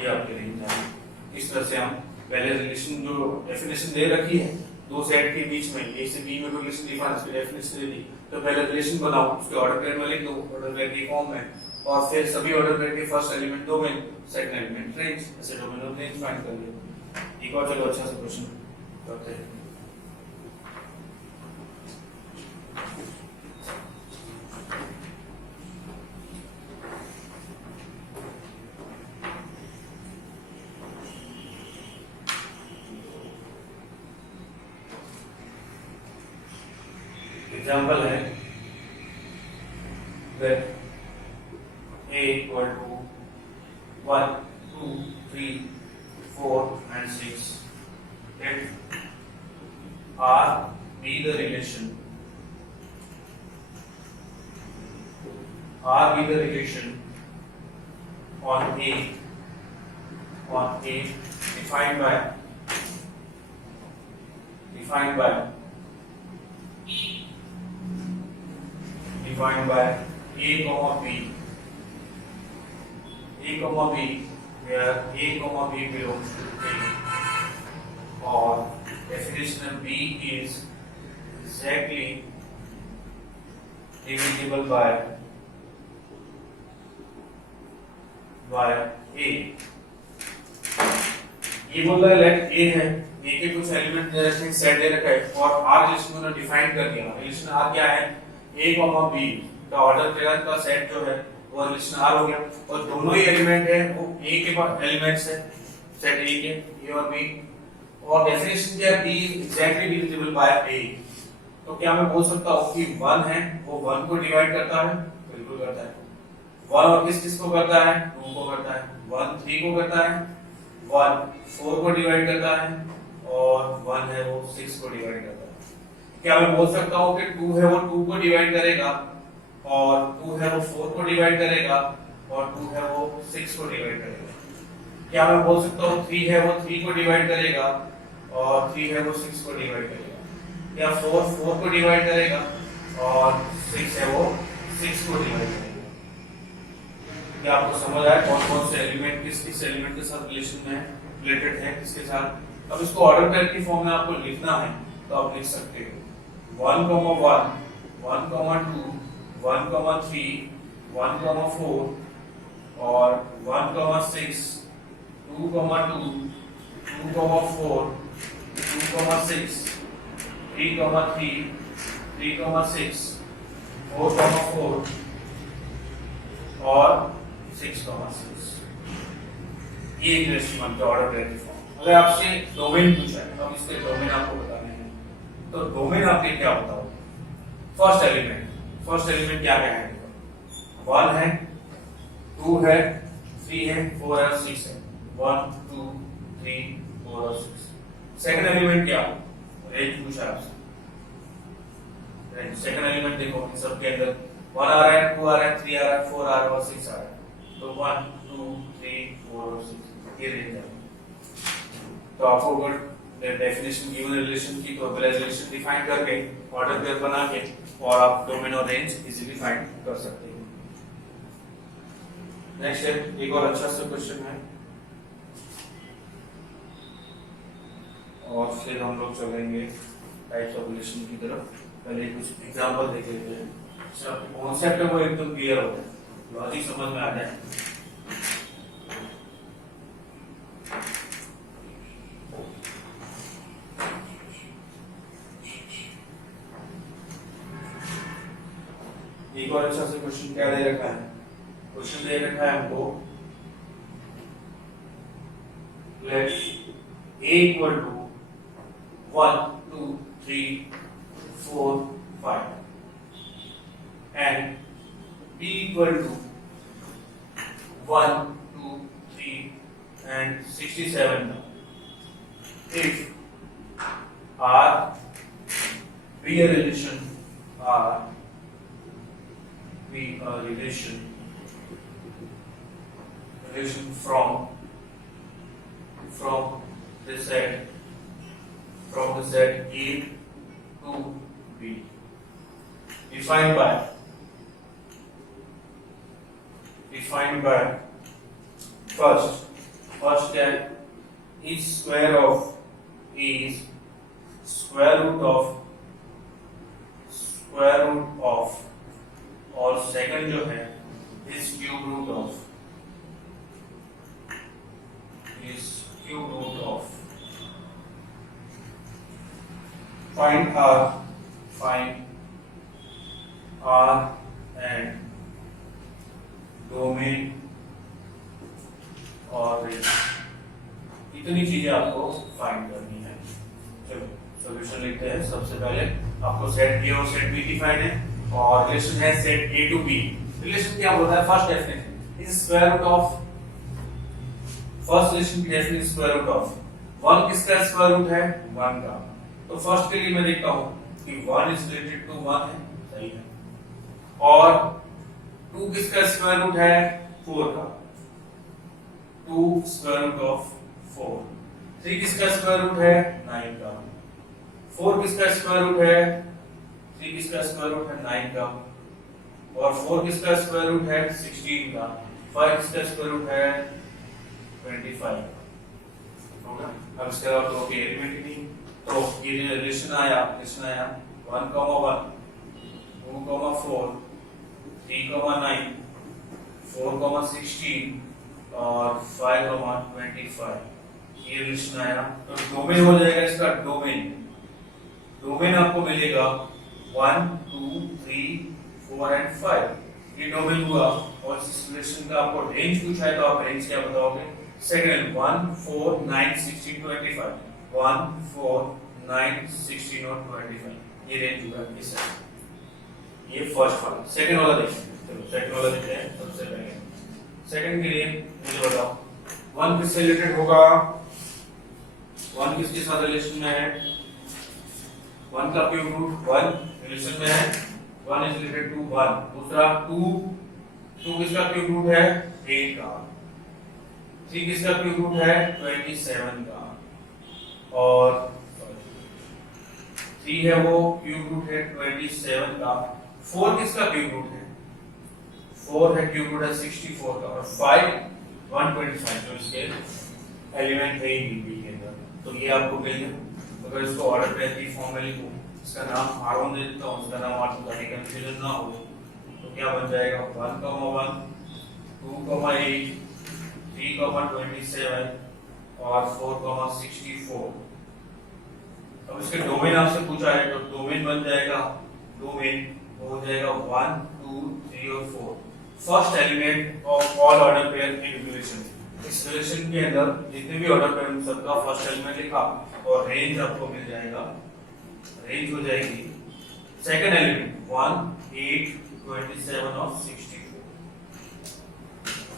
ये आपकी रेंज आ गई। इस तरह से हम पहले रिलेशन जो डेफिनेशन दे रखी है दो सेट के बीच में ए से बी में कोई रिलेशन दिखा उसकी डेफिनेशन दे दी, तो पहले रिलेशन बनाओ उसके ऑर्डर पेयर में लिख दो ऑर्डर पेयर की फॉर्म में, और फिर सभी ऑर्डर पेयर के first element domain, second element range, ऐसे डोमेन और रेंज फाइंड कर लिया। एक और चलो अच्छा सा क्वेश्चन करते हैं। एग्जाम्पल है that a equal to 1, 2, 3, 4 and 6, let R be the relation on A defined by A comma B, where A comma B belongs to A, or definition of B is exactly divisible by A. ये बोल रहा है late A है, A के कुछ element दे रखे हैं, set दे रखा है और R रिलेशन को डिफाइन कर दिया। रिलेशन R क्या है? A comma B का ऑर्डर पेयर का सेट जो है वो रिलेशन R हो गया और दोनों ही एलिमेंट है वो A के पास एलिमेंट्स है सेट A के A और B, और डेफिनेशन क्या है? B is exactly divisible by A। तो क्या मैं बोल सकता हूँ कि 1 है वो 1 को डिवाइड करता है? बिल्कुल करता है। 1 और किस को करता है? 2 को करता है। 1 3 को करता है, 1 4 को डिवाइड करता है और 1 है वो 6 को डिवाइड करता है। क्या मैं बोल सकता हूँ कि 2 है वो 2 को डिवाइड करेगा और 2 है वो 4 को डिवाइड करेगा और 2 है वो 6 को डिवाइड करेगा? क्या मैं बोल सकता हूँ 3 है वो 3 को डिवाइड करेगा और 3 है वो 6 को डिवाइड करेगा? या 4 को डिवाइड करेगा और 6 है वो 6 को डिवाइड करेगा? क्या आपको समझ आया कौन से एलिमेंट किस एलिमेंट के साथ रिलेशन में रिलेटेड है, किसके साथ? अब इसको ऑर्डर पेयर की फॉर्म में आपको लिखना है तो आप लिख सकते हो 1, 1, 1, 2, 1, 3, 1, 4 और 1, 6, 2, 2, 2, 4, 2, 6, 3, 3, 6, 4, 4 और 6, 6। ये एक रिलेशन बनता है ऑर्डर पेयर की फॉर्म। अगर आपसे डोमेन पूछा है तो अब इसके डोमेन आपको बताने हैं, तो डोमेन आपके क्या होता है? फर्स्ट एलिमेंट क्या है? 1 है, 2 है, 3 है, 4 है, 6 है। 1, 2, 3, 4 और 6। सेकंड एलिमेंट क्या? रेंज पूछा आपसे। सेकंड एलिमेंट देखो इन सब के अंदर 1 आ रहा है, 2 आ रहा है, 3 आ रहा है, 4 आ रहा है और 6 आ रहा है। तो 1, 2, 3, 4 और 6 ये रेंज है। तो आपको अगर डेफिनेशन गिवन रिलेशन की तो रिलेशन डिफाइन करके ऑर्डर पेयर बना के और आप डोमेन और रेंज इजीली फाइंड कर सकते हैं। नेक्स्ट है एक और अच्छा सा क्वेश्चन है और फिर हम लोग चलेंगे टाइप्स ऑफ रिलेशन की तरफ। पहले कुछ एग्जांपल देख लेते हैं, कॉन्सेप्ट है वो एकदम क्लियर हो जाए, लॉजिक समझ में आ जाए। एक और अच्छा सा क्वेश्चन क्या दे रखा है? क्वेश्चन दे रखा है हमको late a equal to 1, 2, 3, 4, 5 and b equal to 1, 2, 3 and 67 if R be a relation from the set A to B defined by first that each square of A is square root of और second जो है is cube root of find R and domain और range, इतनी चीजें आपको find करनी है। चलो सॉल्यूशन लिखते हैं। सबसे पहले आपको सेट ए और सेट बी डिफाइन है और रिलेशन है set A to B. Relation क्या होता है? First definition is square root of, first relation की डेफिनेशन स्क्वायर रूट ऑफ 1 किसका स्क्वायर रूट है? 1 का। तो फर्स्ट के लिए मैं देखता हूं कि 1 इज रिलेटेड टू 1 है, सही है, और 2 किसका स्क्वायर रूट है? 4 का। 2 स्क्वायर रूट ऑफ 4। 3 किसका स्क्वायर रूट है? 9 का। 4 किसका स्क्वायर रूट है? 3 किसका स्क्वायर रूट है? 9 का। और 4 किसका स्क्वायर रूट है? 16 का। 5 किसका स्क्वायर रूट है? 25 होगा। अब इसके अलावा तो कोई एलिमेंट ही नहीं, तो ये रिलेशन आया 1, 1, 2, 4, 3, 9, 4, 16 और 5, 25 ये रिलेशन आया। तो डोमेन हो जाएगा इसका डोमेन आपको मिलेगा 1, 2, 3, 4 एंड 5 ये डोमेन हुआ। और इस रिलेशन का आपको रेंज पूछा है तो आप रेंज क्या बताओगे? सेकंड 1, 4, 9, 16, 25 1, 4, 9, 16 और 25 ये रेंज हुआ इस ये फर्स्ट वाला। सेकंड वाला देखते हैं। चलो सेकंड वाला देखते हैं। सबसे पहले सेकंड के लिए मुझे बताओ 1 किससे रिलेटेड होगा? 1 किसके साथ रिलेशन में है? 1 का क्यूब रूट 1 रिलेशन में है, 1 इज रिलेटेड टू 1। दूसरा 2 किसका क्यूब रूट है? 8 का। 3 किसका क्यूब रूट है? 27 का। और 3 है वो क्यूब रूट है 27 का। 4 किसका क्यूब रूट है? 4 है क्यूब रूट है 64 का। और 5 125 जो इसके एलिमेंट है बी के अंदर, तो ये आपको मिल गया। अगर इसको ऑर्डर पे फॉर्म में लिखूं, इसका नाम R1 दे देता हूं, इसका नाम R2 ताकि कंफ्यूजन ना हो, तो क्या बन जाएगा? 1, 1, 2, 8, 3, 27 और 4, 64। अब इसके डोमेन आपसे पूछा है तो डोमेन बन जाएगा, डोमेन हो जाएगा 1, 2, 3 और 4। First element of all order pair in relation. इस रिलेशन के अंदर जितने भी ऑर्डर पेयर सबका फर्स्ट एलिमेंट लिखा और रेंज आपको मिल जाएगा। रेंज हो जाएगी सेकंड एलिमेंट 1, 8, 27 और 64।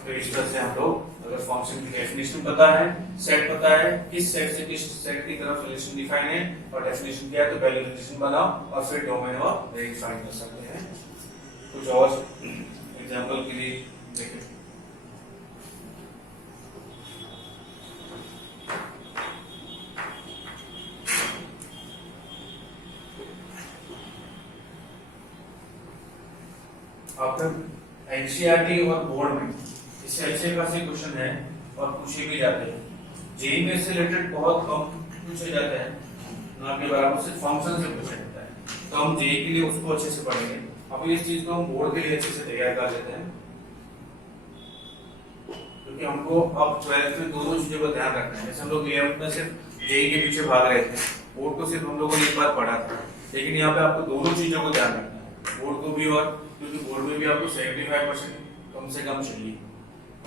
तो इस तरह से हम लोग अगर फंक्शन की डेफिनेशन पता है, सेट पता है, किस सेट से किस सेट की तरफ रिलेशन डिफाइन है और डेफिनेशन क्या है, तो पहले रिलेशन बनाओ और फिर डोमेन और रेंज फाइंड कर सकते हैं। कुछ और एग्जांपल के लिए देखें। आपका एनसीईआरटी और बोर्ड में इससे अच्छे खासे क्वेश्चन है और पूछे भी जाते हैं। जेई में से रिलेटेड बहुत कम पूछे जाते हैं, ना के बराबर सिर्फ फंक्शन से पूछा जाता है। तो हम जेई के लिए उसको अच्छे से पढ़ेंगे। अब इस चीज को हम बोर्ड के लिए अच्छे से तैयार कर लेते हैं, क्योंकि हमको अब 12th में दोनों चीजों का ध्यान रखना है। जैसे हम लोग 11th में सिर्फ जेई के पीछे भाग रहे थे, बोर्ड को सिर्फ हम लोगों ने एक बार पढ़ा था, लेकिन यहाँ पे आपको दोनों चीजों को ध्यान रखना है, बोर्ड को भी और क्योंकि बोर्ड में भी आपको 75% कम से कम चाहिए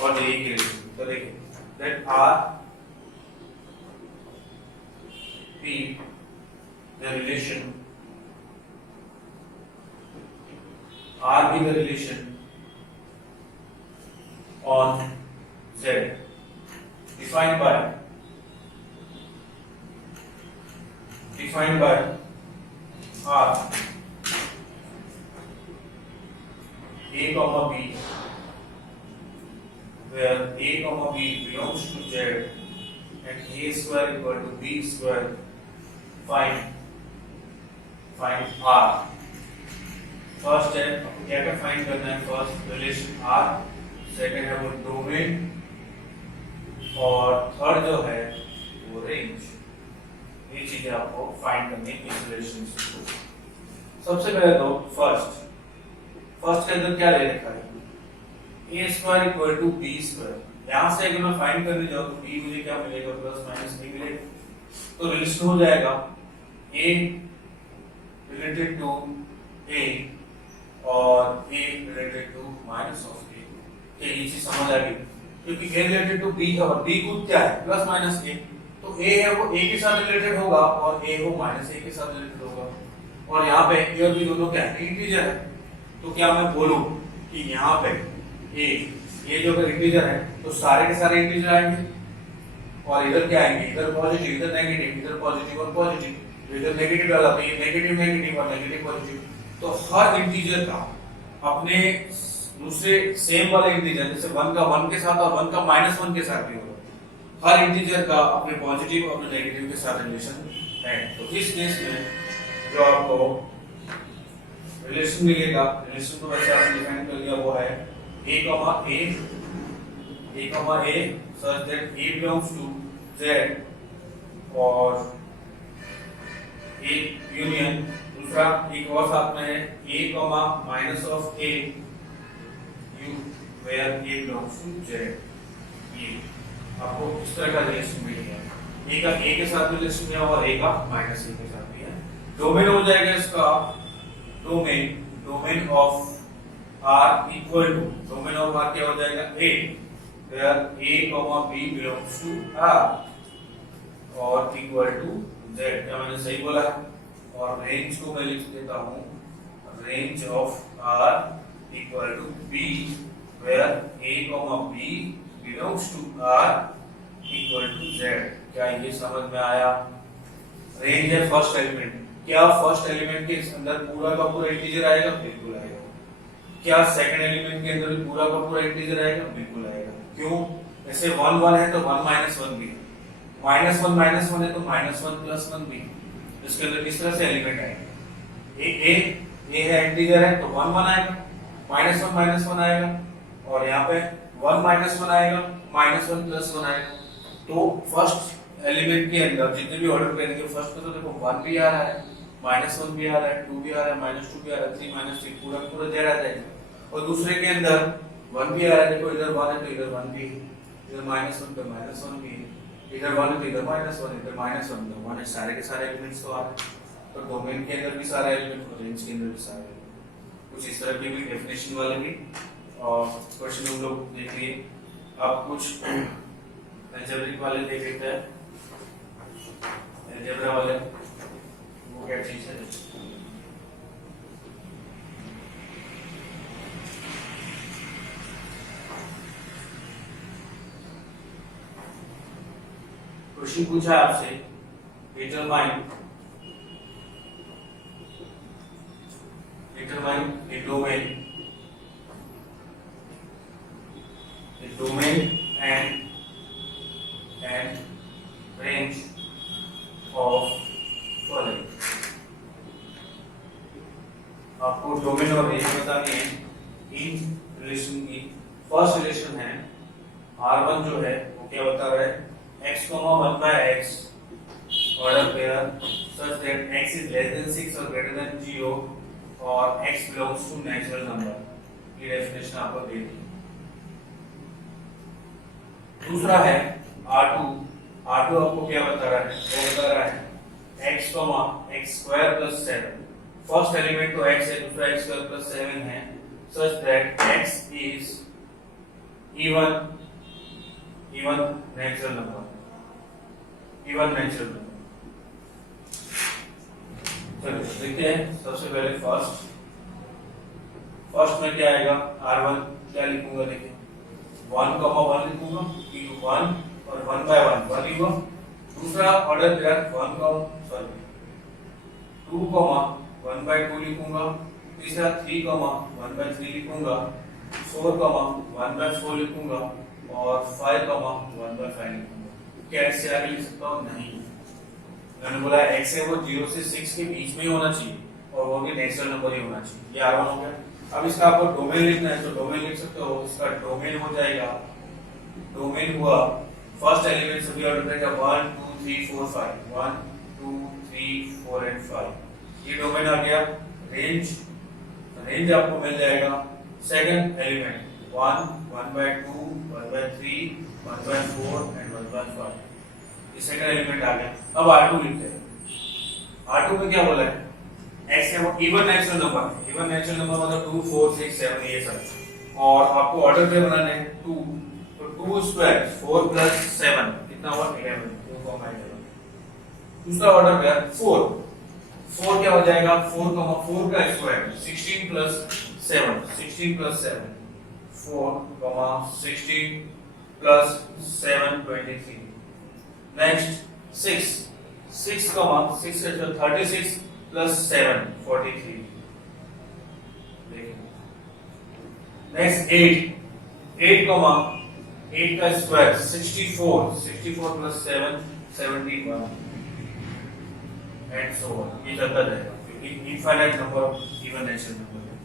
और जेई के लिए। तो देखिए that R P the relation R be the relation on Z defined by R A comma B, where A comma B belongs to Z and A square equal to B square, find R। First है आपको क्या क्या find करना है? First relation R, second है वो domain, और third जो है वो रेंज। ये चीजें आपको फाइंड करनी है इस रिलेशन से। सबसे पहले तो फर्स्ट के अंदर क्या ले रखा है? A square equal to B square. यहां से अगर मैं फाइंड करने जाऊं तो B मुझे क्या मिलेगा? प्लस माइनस B मिलेगा। तो रिलेशन हो जाएगा A रिलेटेड टू A और A related to minus of A। ये चीज समझ आ गई, क्योंकि A रिलेटेड टू B है और B को क्या है? Plus minus A। तो तो ए है वो ए के साथ रिलेटेड होगा और ए वो माइनस ए के साथ रिलेटेड होगा, और यहाँ पे ए और बी दोनों क्या है, इंटीजर है। तो क्या मैं बोलूं कि यहाँ पे ये जो अगर इंटीजर है तो सारे के सारे इंटीजर आएंगे, और इधर क्या आएंगे, इधर पॉजिटिव इधर नेगेटिव, इधर पॉजिटिव और पॉजिटिव, तो इधर नेगेटिव डाला तो ये नेगेटिव नेगेटिव और नेगेटिव पॉजिटिव। तो हर इंटीजर का अपने दूसरे सेम वाले इंटीजर जैसे 1 का 1 के साथ और 1 का -1 के साथ भी होगा, हर इंटीजर का अपने पॉजिटिव और अपने नेगेटिव के साथ रिलेशन है। तो इस केस में जो आपको रिलेशन मिलेगा, रिलेशन को वैसे आपने डिफाइन कर लिया, वो है a such that a belongs to z और a यूनियन, दूसरा एक और साथ में है a minus of a u where a belongs to z। ये आपको इस तरह का रिलेशन मिलेगा, a का a के साथ रिलेशन है और a का माइनस a के साथ भी है। डोमेन हो जाएगा इसका domain of R equal to, domain of R क्या हो जाएगा, A where A, B belongs to R और इक्वल टू Z। क्या मैंने सही बोला है? और रेंज को मैं लिख देता हूँ, range of R equal to B where A, B belongs to R equal to Z। क्या ये समझ में आया? रेंज है फर्स्ट एलिमेंट, क्या फर्स्ट एलिमेंट के अंदर पूरा का पूरा इंटीजर आएगा? बिल्कुल आएगा। क्या सेकंड एलिमेंट के अंदर भी पूरा का पूरा इंटीजर आएगा? बिल्कुल आएगा। क्यों? जैसे 1 1 है तो 1 -1 भी है, -1 है तो -1 + 1 भी है। इसके अंदर किस तरह से एलिमेंट आएंगे? ए है इंटीजर है तो 1 1 आएगा, -1 -1 आएगा, और यहाँ पे 1 -1 आएगा, -1 + 1 आएगा। तो फर्स्ट एलिमेंट के अंदर जितने भी ऑर्डर करेंगे, फर्स्ट में तो देखो 1 भी आ रहा है, -1 भी आ रहा है, 2 भी आ रहा है, -2 भी आ रहा है, 3 -3 पूरा पूरा दे रहा है। और दूसरे के अंदर 1 भी आ रहा है, देखो इधर 1 है तो इधर 1 भी है, इधर -1 पे -1 भी है, इधर 1 है तो इधर -1, इधर -1 तो 1 है, सारे के सारे एलिमेंट्स तो आ रहे हैं। तो डोमेन के अंदर भी सारे एलिमेंट और रेंज के अंदर भी सारे एलिमेंट, कुछ इस तरह की भी डेफिनेशन वाले भी और क्वेश्चन हम लोग देख लिए। अब कुछ अलजेब्रिक वाले देख लेते हैं। अलजेब्रा वाले वो क्या चीज है? क्वेश्चन पूछा है आपसे, determine a domain and range of following। आपको डोमेन और रेंज बतानी है इन रिलेशन की। फर्स्ट रिलेशन है R1 जो है वो क्या बता रहा है, x, 1/x order pair such that x is less than 6 or greater than 0 और x belongs to natural number। ये डेफिनेशन आपको दे दी। दूसरा है R2 आपको क्या बता रहा है, वो बता रहा है x, x² + 7। फर्स्ट एलिमेंट तो x है, दूसरा x² + 7 है, such that x is even natural number। चलो देखते हैं। सबसे पहले फर्स्ट में क्या आएगा, R1 क्या लिखूंगा, देखिए 1, 1 लिखूंगा, 1 और 1/1 लिखूंगा। दूसरा ऑर्डर दिया 2, 1/2 लिखूंगा। तीसरा 3, 1/3 लिखूंगा। 4, 1/4 लिखूंगा और 5, 1/5 लिखूंगा। क्या इससे आगे लिख सकता हूँ? नहीं। मैंने बोला x है वो 0 से 6 के बीच में ही होना चाहिए और वो भी नेचुरल नंबर ही होना चाहिए। ये R1 हो गया। अब इसका आपको डोमेन लिखना है तो डोमेन लिख सकते हो। इसका डोमेन हो जाएगा, डोमेन हुआ फर्स्ट एलिमेंट सभी ऑर्डर करेगा 1 2 3 4 5, 1 2 3 4 एंड 5। ये डोमेन आ गया। रेंज आपको मिल जाएगा सेकंड एलिमेंट 1, 1/2, 1/3, 1/4 एंड 1/5। ये सेकंड एलिमेंट आ गया। अब R2 लिखते हैं। R2 में क्या बोला है, x है वो इवन नेचुरल नंबर है। इवन नेचुरल नंबर मतलब 2 4 6 7 ये सब। और आपको ऑर्डर पे बनाने हैं 2, तो 2² 4 + 7 कितना हुआ 11। तो फॉर्म फाइंड करो। दूसरा ऑर्डर गया 4 क्या हो जाएगा 4 का square 16 plus 7 4 16 plus 7 23। Next 6 36 plus 7 43। Next 8 का square 64 plus 7 71 and so on. ये चलता जाएगा क्योंकि infinite number of even natural number है।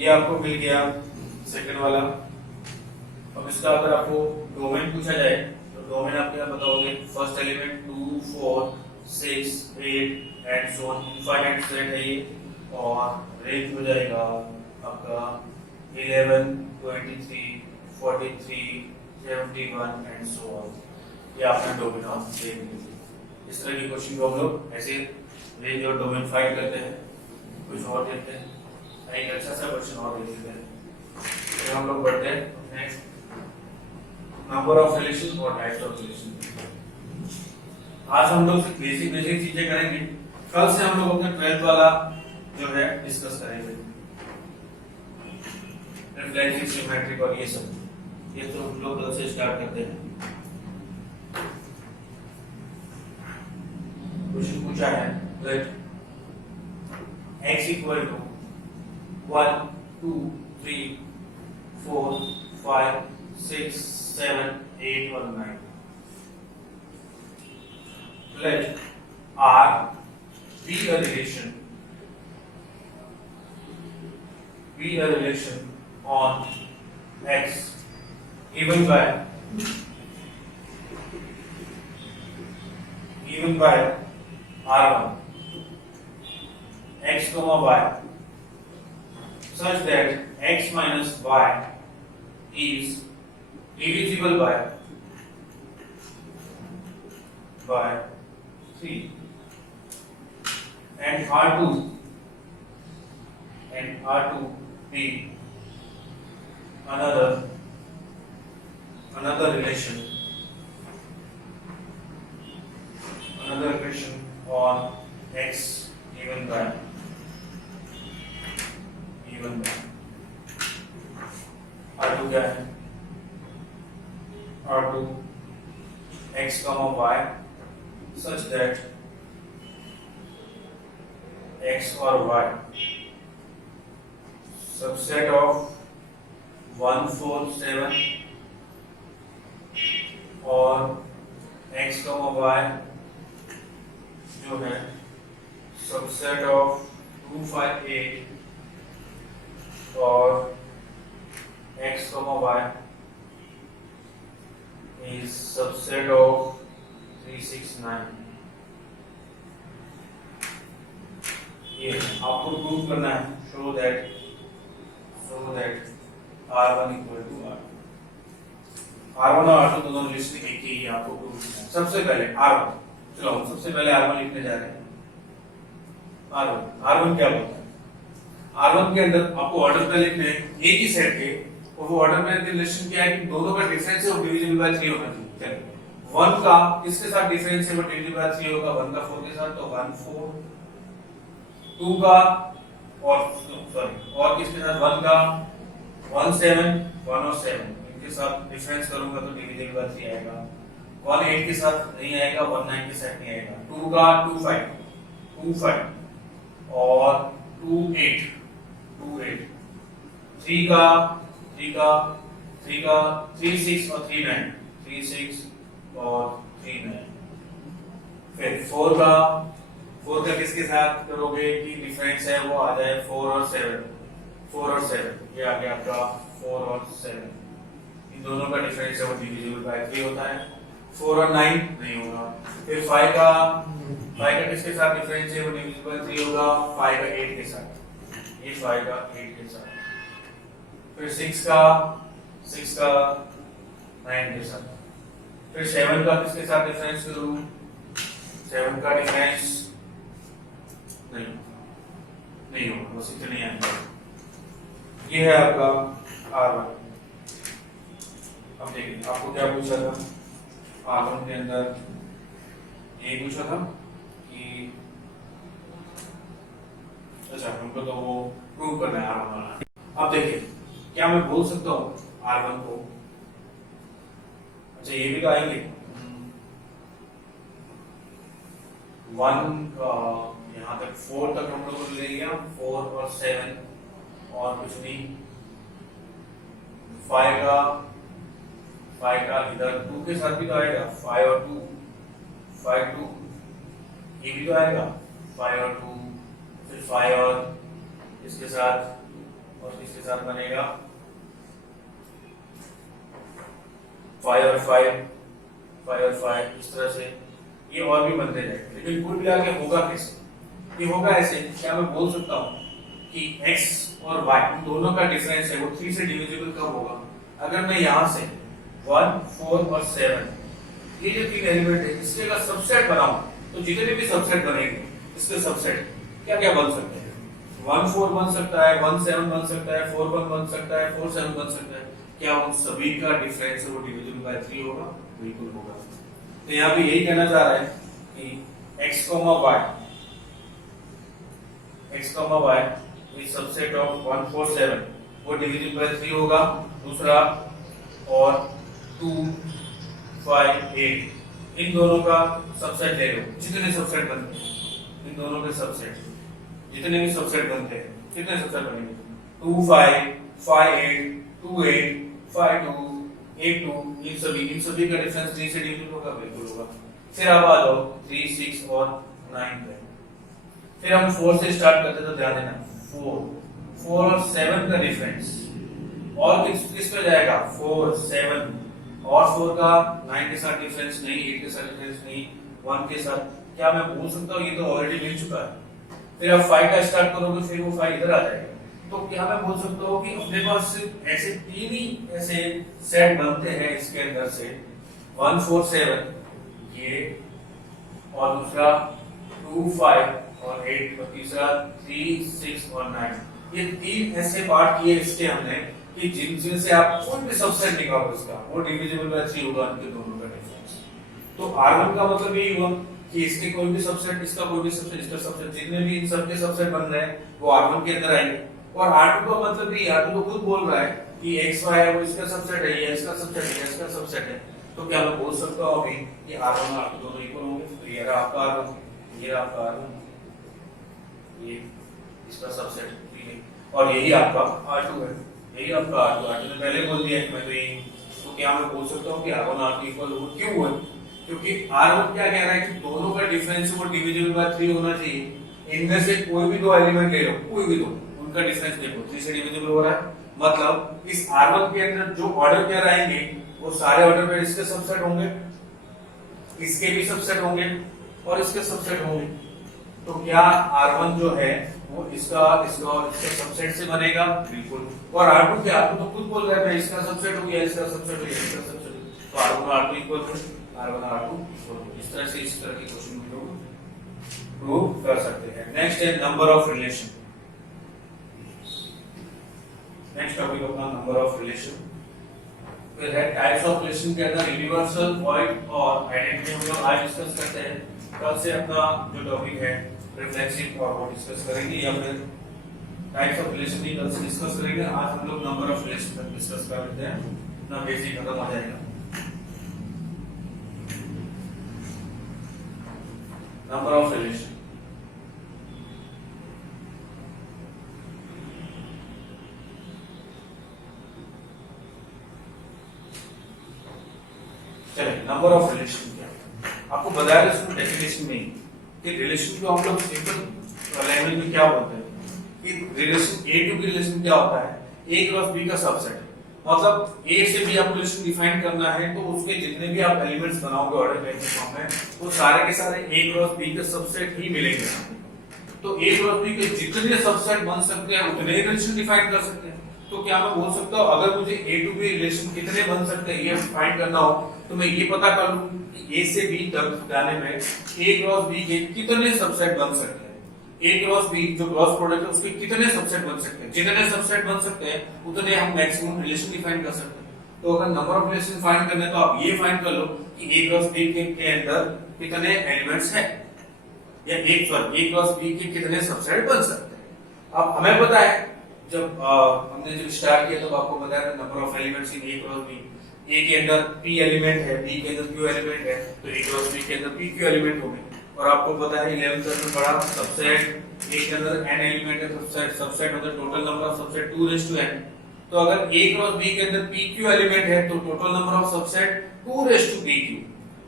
ये आपको मिल गया सेकंड वाला। अब इसका अगर आपको डोमेन पूछा जाए तो डोमेन आप क्या बताओगे? First element 2 4 6 8 and so on. Infinite set है ये और रेंज हो जाएगा आपका 11 23 43 71 एंड सो ऑन। ये आपका डोमेन ऑफ रेंज। इस तरह के क्वेश्चन को हम लोग ऐसे रेंज और डोमेन फाइंड करते हैं। कुछ और देखते हैं, एक अच्छा सा क्वेश्चन और देख लेते हैं। फिर हम लोग बढ़ते हैं नेक्स्ट नंबर ऑफ रिलेशन और टाइप्स ऑफ रिलेशन। आज हम लोग बेसिक चीजें करेंगे। कल से हम लोग अपने 12th वाला जो है डिस्कस करेंगे, रिफ्लेक्सिव सिमेट्रिक और ये सब। ये तो हम लोग कल से स्टार्ट करते हैं। क्वेश्चन पूछा है लेट x इक्वल टू 1 2 3 4 5 6 7 8 और 9। Let R be a relation on x given by R1 x comma y such that x minus y is divisible by 3 and R2 be another relation on x given by R2 क्या है? R2 x comma y such that x or y subset of 1 4 7 और x comma y जो है subset of 2 5 8 और x comma y is subset of 3 6 9। ये आपको prove करना है show that R1 equal to R2। R1 और R2 दोनों लिस्ट एक ही है, आपको प्रूव करना है। सबसे पहले R1, चलो हम सबसे पहले R1 लिखने जा रहे हैं। R1 क्या बोलता है? R1 के अंदर आपको ऑर्डर पे लिखने हैं एक ही सेट के, और वो ऑर्डर में रिलेशन क्या है कि दोनों का डिफरेंस है वो डिविजिबल बाय 3 होना चाहिए। चलिए 1 का किसके साथ डिफरेंस है वो डिविजिबल बाय 3 होगा? 1 का 4 के साथ, तो 1 4। 2 का और किसके साथ? 1 का 1 7 1 और 7 इनके साथ डिफरेंस करूंगा तो डिविजिबल बाय 3 आएगा। 1 8 के साथ नहीं आएगा, 1 9 के साथ नहीं आएगा। 2 का 2 5 और 2 8 3 का 3 6 और 3 9 3 6 और 3 9। फिर 4 का किसके साथ करोगे कि डिफरेंस है वो आ जाए 4 और 7 ये आ गया आपका 4 और 7। इन दोनों का डिफरेंस है वो डिविजिबल बाय 3 होता है। 4 और 9 नहीं होगा। फिर 5 का किसके साथ डिफरेंस है वो डिविजिबल बाय 3 होगा? 5 का 8 के साथ, ये 5 का 8 के साथ। फिर 6 का 9 के साथ। फिर 7 का किसके साथ डिफरेंस करूं? 7 का डिफरेंस नहीं होगा, बस इतना ही आएगा। ये है आपका R1। अब देखिए आपको क्या पूछा था R1 के अंदर ये पूछा था कि अच्छा हमको तो वो प्रूव करना है R1 वाला। अब देखिए क्या मैं बोल सकता हूँ R1 को, अच्छा ये भी तो आएंगे 1 यहाँ तक 4 तक हम लोग ले लिया, 4 और 7 और कुछ नहीं, 5 का इधर 2 के साथ भी तो आएगा, 5 और 2, 5 2 ये भी तो आएगा, 5 और 2, फिर 5 और इसके साथ और इसके साथ बनेगा 5 और 5, 5 और 5, इस तरह से ये और भी बनते जाएंगे। लेकिन कुल मिला के होगा कैसे? ये होगा ऐसे, क्या मैं बोल सकता हूँ कि x और y दोनों का डिफरेंस है वो 3 से डिविजिबल कब होगा? अगर मैं यहाँ से 1, 4 और 7 ये जो तीन एलिमेंट है इसके का सबसेट बनाऊं तो जितने भी सबसेट बनेंगे इसके सबसेट क्या क्या बन सकते हैं? 1 4 बन सकता है, 1 7 बन सकता है, 4 1 बन सकता है, 4 7 बन सकता है। क्या उन सभी का डिफरेंस है वो डिविजिबल बाय 3 होगा? बिल्कुल होगा। तो यहाँ भी यही कहना चाह रहा है कि x, y इस सबसेट ऑफ 1 4 7 वो डिविजिबल बाय 3 होगा। दूसरा और 2 5 8 इन दोनों का सबसेट ले लो, जितने सबसेट बनते हैं इन दोनों के सबसेट जितने भी सबसेट बनते हैं कितने सबसेट बनेंगे? 2 5 5 8 2 8 5 2 8 2 इन सभी का डिफरेंस 3 से डिविजिबल होगा? बिल्कुल होगा। फिर अब आ जाओ 3 6 और 9 पे। फिर हम 4 से स्टार्ट करते तो ध्यान देना 4 और 7 का डिफरेंस और किस पे जाएगा? 4 7 और 4 का 9 के साथ डिफरेंस नहीं, 8 के साथ डिफरेंस नहीं, 1 के साथ। क्या मैं बोल सकता हूँ ये तो ऑलरेडी मिल चुका है। फिर आप 5 का स्टार्ट करोगे फिर वो 5 इधर आ जाएगा। तो क्या मैं बोल सकता हूँ कि अपने पास सिर्फ ऐसे तीन ही ऐसे सेट बनते हैं इसके अंदर से 1 4 7 ये और दूसरा 2 5 और 8 और तीसरा 3 6 और 9। ये तीन ऐसे पार्ट किए इसके हमने कि जिनसे से आप कोई भी सबसेट निकालो इसका वो डिविजिबल बाय 3 होगा इनके दोनों का डिफरेंस। तो R1 का मतलब ये हुआ कि इसके कोई भी सबसेट, इसका कोई भी सबसेट, इसका सबसेट, जितने भी इन सब के सबसेट बन रहे हैं वो R1 के अंदर आएंगे। और R2 का मतलब भी R2 तो खुद बोल रहा है कि XY है वो इसका सबसेट है, ये इसका सबसेट है, ये इसका सबसेट है। तो क्या मैं बोल सकता हूं अभी कि R1 और R2 दोनों इक्वल होंगे? तो ये रहा आपका R1, ये रहा आपका R1, ये इसका सबसेट है और यही आपका R2 है, यही आपका R2 ने पहले बोल दिया कि मैं तो यही। तो क्या मैं बोल सकता हूँ कि R1 R2 इक्वल हो? क्यों है? क्योंकि R1 क्या कह रहा है कि दोनों का डिफरेंस वो डिविजिबल बाय 3 होना चाहिए। इनमें से कोई भी दो एलिमेंट ले लो, कोई भी दो, उनका डिफरेंस देखो 3 से डिविजिबल हो रहा है। मतलब इस R1 के अंदर जो ऑर्डर पेयर आएंगे वो सारे ऑर्डर पेयर इसके सबसेट होंगे, इसके भी सबसेट होंगे और इसके सबसेट होंगे। तो क्या R1 जो है वो इसका सबसेट से बनेगा? बिल्कुल। और R2 क्या? R2 तो खुद बोल रहा है भाई इसका सबसेट हो गया, इसका सबसेट हो गया, इसका सबसेट हो गया। तो R1 और R2 इक्वल है, R1 और R2 इक्वल है। इस तरह के क्वेश्चन को लोग प्रूव कर सकते हैं। नेक्स्ट है number of relation. Next topic अपना नंबर ऑफ रिलेशन। फिर है टाइप्स ऑफ रिलेशन के अंदर यूनिवर्सल, वॉइड और आइडेंटिटी हम लोग आज डिस्कस करते हैं। कल से अपना जो टॉपिक है रिफ्लेक्सिव और वो डिस्कस करेंगे या फिर टाइप्स ऑफ रिलेशन भी कल से डिस्कस करेंगे। आज हम लोग नंबर ऑफ रिलेशन तक डिस्कस कर लेते हैं, ना बेसिक खत्म हो जाएगा। नंबर ऑफ रिलेशन, चलिए नंबर ऑफ रिलेशन क्या है आपको बताया था इसको डेफिनेशन में कि रिलेशन को हम लोग सिंपल लैंग्वेज में क्या बोलते हैं कि relation A to B relation क्या होता है? A क्रॉस B का सबसेट। मतलब A से B आपको रिलेशन डिफाइन करना है तो उसके जितने भी आप एलिमेंट्स बनाओगे ऑर्डर पेयर के फॉर्म में वो सारे के सारे A क्रॉस B के सबसेट ही मिलेंगे। तो A क्रॉस B के जितने सबसेट बन सकते हैं उतने ही रिलेशन डिफाइन कर सकते हैं। तो क्या मैं बोल सकता हूँ अगर मुझे A टू B रिलेशन कितने बन सकते हैं ये फाइंड करना हो तो मैं ये पता कर लूं कि A से B तक जाने में A क्रॉस B के कितने सबसेट बन सकते हैं। A क्रॉस B जो क्रॉस प्रोडक्ट है उसके कितने सबसेट बन सकते हैं, जितने सबसेट बन सकते हैं उतने हम मैक्सिमम रिलेशन डिफाइन कर सकते हैं। तो अगर नंबर ऑफ रिलेशन फाइंड करना है तो आप ये फाइंड कर लो कि A क्रॉस B के अंदर कितने एलिमेंट्स हैं, या ए क्रॉस बी के कितने सबसेट बन सकते हैं। अब हमें पता है जब हमने जब स्टार्ट किया तो आपको बताया था number of elements in A cross B. A के अंदर पी एलिमेंट है, बी के अंदर क्यू एलिमेंट है, तो ए क्रॉस बी के अंदर पी क्यू एलिमेंट होंगे। और आपको पता है 11th में पढ़ा सबसेट ए के अंदर n एलिमेंट है, सबसेट मतलब total number of subset 2n। तो अगर ए क्रॉस बी के अंदर पी क्यू एलिमेंट है तो total number of subset 2pq।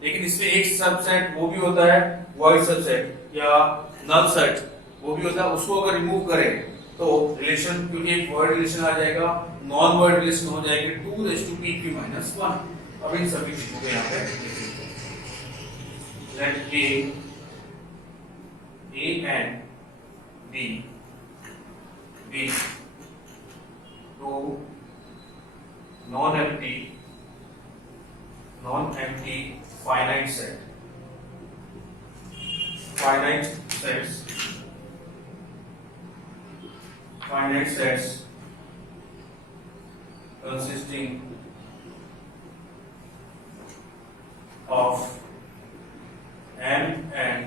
लेकिन इसमें एक सबसेट वो भी होता है वॉइड सबसेट या नल सेट, वो भी होता है, उसको अगर रिमूव करें तो रिलेशन, क्योंकि एक वर्ड रिलेशन आ जाएगा, नॉन वर्ड रिलेशन हो जाएगी 2pq - 1। अब इन सभी चीजों को यहां पे late a and b be two non-empty finite sets consisting of m and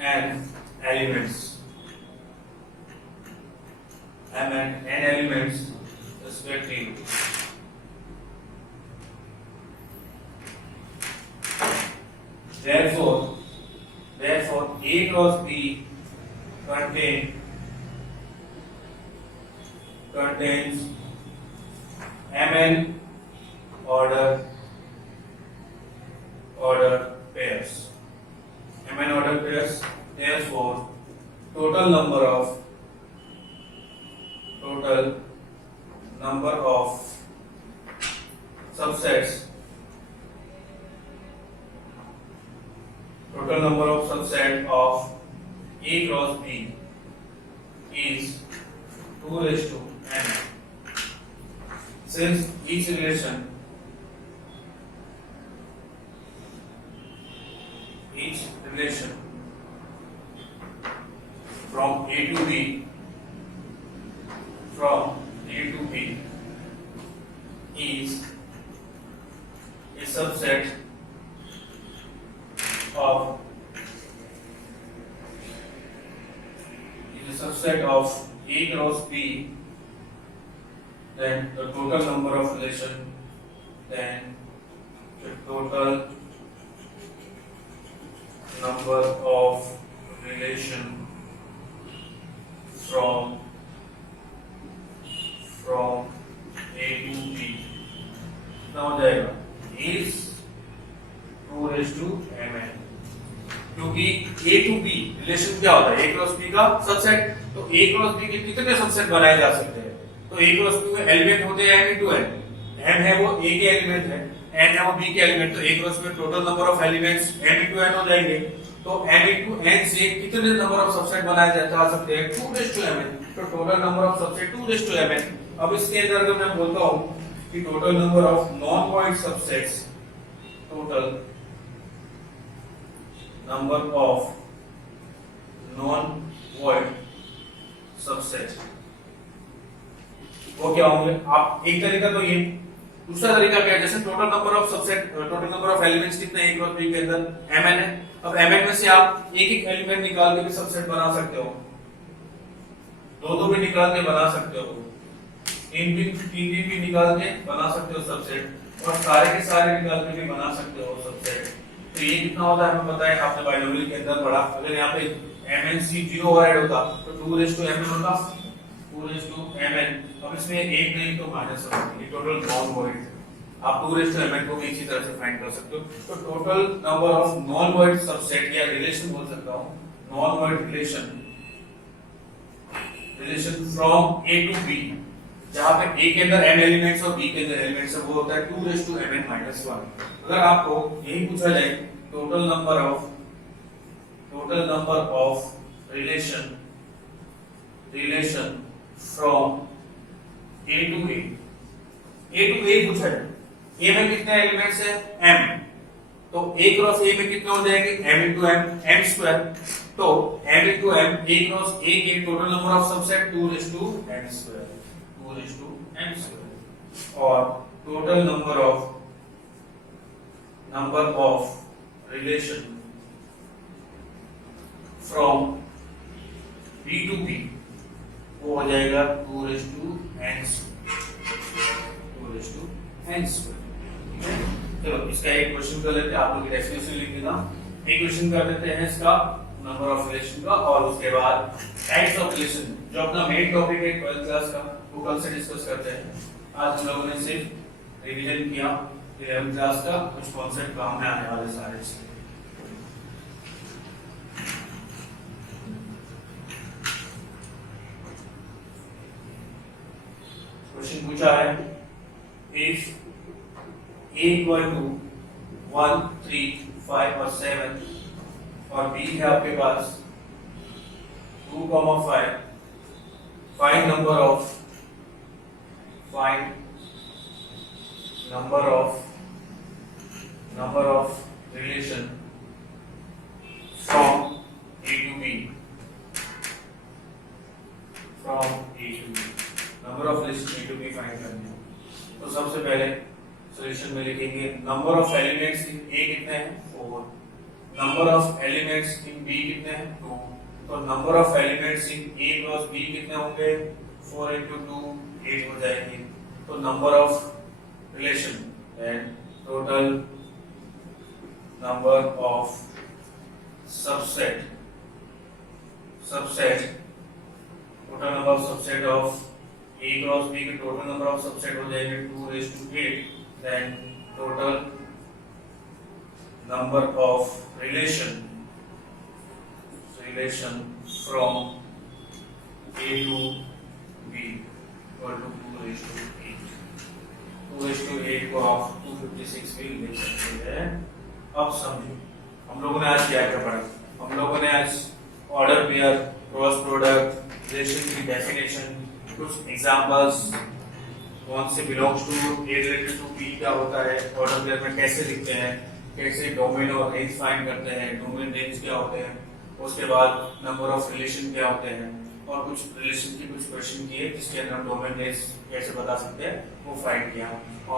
n elements, respectively. Therefore, A cross B contains mn order pairs. mn order pairs. Therefore, total number of subsets of A cross B is 2n. Since each relation from A to B is a subset of A cross B, then the total number of relation from A to B कितना हो जाएगा is 2mn। क्योंकि A to B relation क्या होता है, A cross B का subset, तो A cross B के कितने सबसेट बनाए जा सकते हैं, तो A क्रॉस B में एलिमेंट होते हैं m into n। m है वो A के एलिमेंट है, n है वो B के एलिमेंट, तो A क्रॉस B में total number of elements m into n हो जाएंगे। तो m into n से कितने नंबर ऑफ सबसेट बनाए जा सकते हैं, 2mn। तो total number of subset 2mn। अब इसके अंदर अगर मैं बोलता हूं कि total number of non void subsets, total number of non void subset वो क्या होंगे। आप एक तरीका तो ये, दूसरा तरीका क्या है, जैसे total number of subset, total number of elements कितने एक और बी के अंदर mn है। अब mn में से आप एक एक एलिमेंट निकाल के भी सबसेट बना सकते हो, दो भी निकाल के बना सकते हो, तीन भी निकाल के बना सकते हो सबसेट, और सारे के सारे निकाल के भी बना सकते हो सबसेट। तो ये कितना होता है हमें पता है, आपने बाइनोमियल के अंदर पढ़ा। अगर यहाँ पे mnc 0 ओवरराइड होता तो 2mn होता, 2mn। अब इसमें एक नहीं तो माइनस होगा, ये टोटल नॉन वॉइड। आप 2mn को भी इसी तरह से फाइंड कर सकते हो। तो total number of non void subset या रिलेशन बोल सकता हूं, non void relation from A to B, जहां पे A के अंदर n एलिमेंट्स और B के अंदर एलिमेंट्स है, वो होता है 2mn - 1। अगर आपको यही पूछा जाए total number of relation from A to A पूछा है, A में कितने एलिमेंट्स है m, तो A क्रॉस A में कितने हो जाएंगे m into m स्क्वायर। तो m into m, A cross A के total number of subset 2m square, और total number of relation from B to B वो हो जाएगा 2 रेज टू n स्क्वायर। ठीक है, चलो इसका एक क्वेश्चन कर लेते हैं, आप लोग डेफिनेशन लिख देना। एक क्वेश्चन कर लेते हैं इसका नंबर ऑफ रिलेशन का, और उसके बाद टाइप्स ऑफ रिलेशन जो अपना मेन टॉपिक है 12th क्लास का वो कल से डिस्कस करते हैं। आज हम लोगों ने सिर्फ रिवीजन किया 11th क्लास का, कुछ कॉन्सेप्ट काम में आने वाले सारे। क्वेश्चन पूछा है इफ a equal to 1, 3, 5 और 7 और b है आपके पास 2, 5, find number of relation from a to b, number of relation a to b find करनी है। तो सबसे पहले सॉल्यूशन में लिखेंगे number of elements in a कितने हैं 4, number of elements in b कितने हैं 2, तो number of elements in a plus b कितने होंगे 4 into 2 8 हो जाएंगे। तो number of relation and total number of subset total number of subset of a cross b के टोटल नंबर ऑफ सबसेट हो जाएंगे 2 raised to 8, then total number of relation from a to b equal to 2 raised to 8। 2 raised to 8 को आप 256 भी लिख सकते हैं। अब समझो हम लोगों ने आज क्या क्या पढ़ा। हम लोगों ने आज order pair, cross product, relation की डेफिनेशन, कुछ एग्जांपल्स, कौन से belongs to A related to B क्या होता है, ऑर्डर पेयर में कैसे लिखते हैं, कैसे डोमेन और रेंज फाइंड करते हैं, डोमेन रेंज क्या होते हैं, उसके बाद नंबर ऑफ रिलेशन क्या होते हैं, और कुछ रिलेशन की कुछ क्वेश्चन किए जिसके अंदर हम डोमेन रेंज कैसे बता सकते हैं वो फाइंड किया।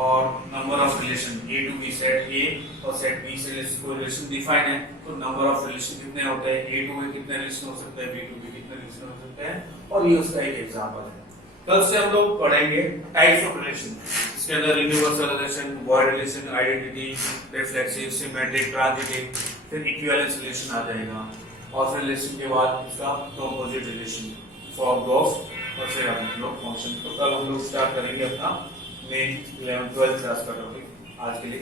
और number of relation A to B, set A और सेट बी से कोई रिलेशन डिफाइन है तो नंबर ऑफ रिलेशन कितने होते हैं, ए टू ए कितने रिलेशन हो सकते हैं, बी टू बी कितने रिलेशन हो सकते हैं, और ये उसका एक एग्जांपल है। कल से हम लोग पढ़ेंगे टाइप्स ऑफ रिलेशन, इसके अंदर universal relation, void relation, identity, reflexive, symmetric, transitive, फिर इक्विवेलेंस रिलेशन आ जाएगा, और फिर रिलेशन के बाद इसका कंपोजिट रिलेशन, फॉर्म ऑफ, और फिर हम लोग फंक्शन। तो कल हम लोग स्टार्ट करेंगे अपना मेन 11th 12th क्लास का टॉपिक। आज के लिए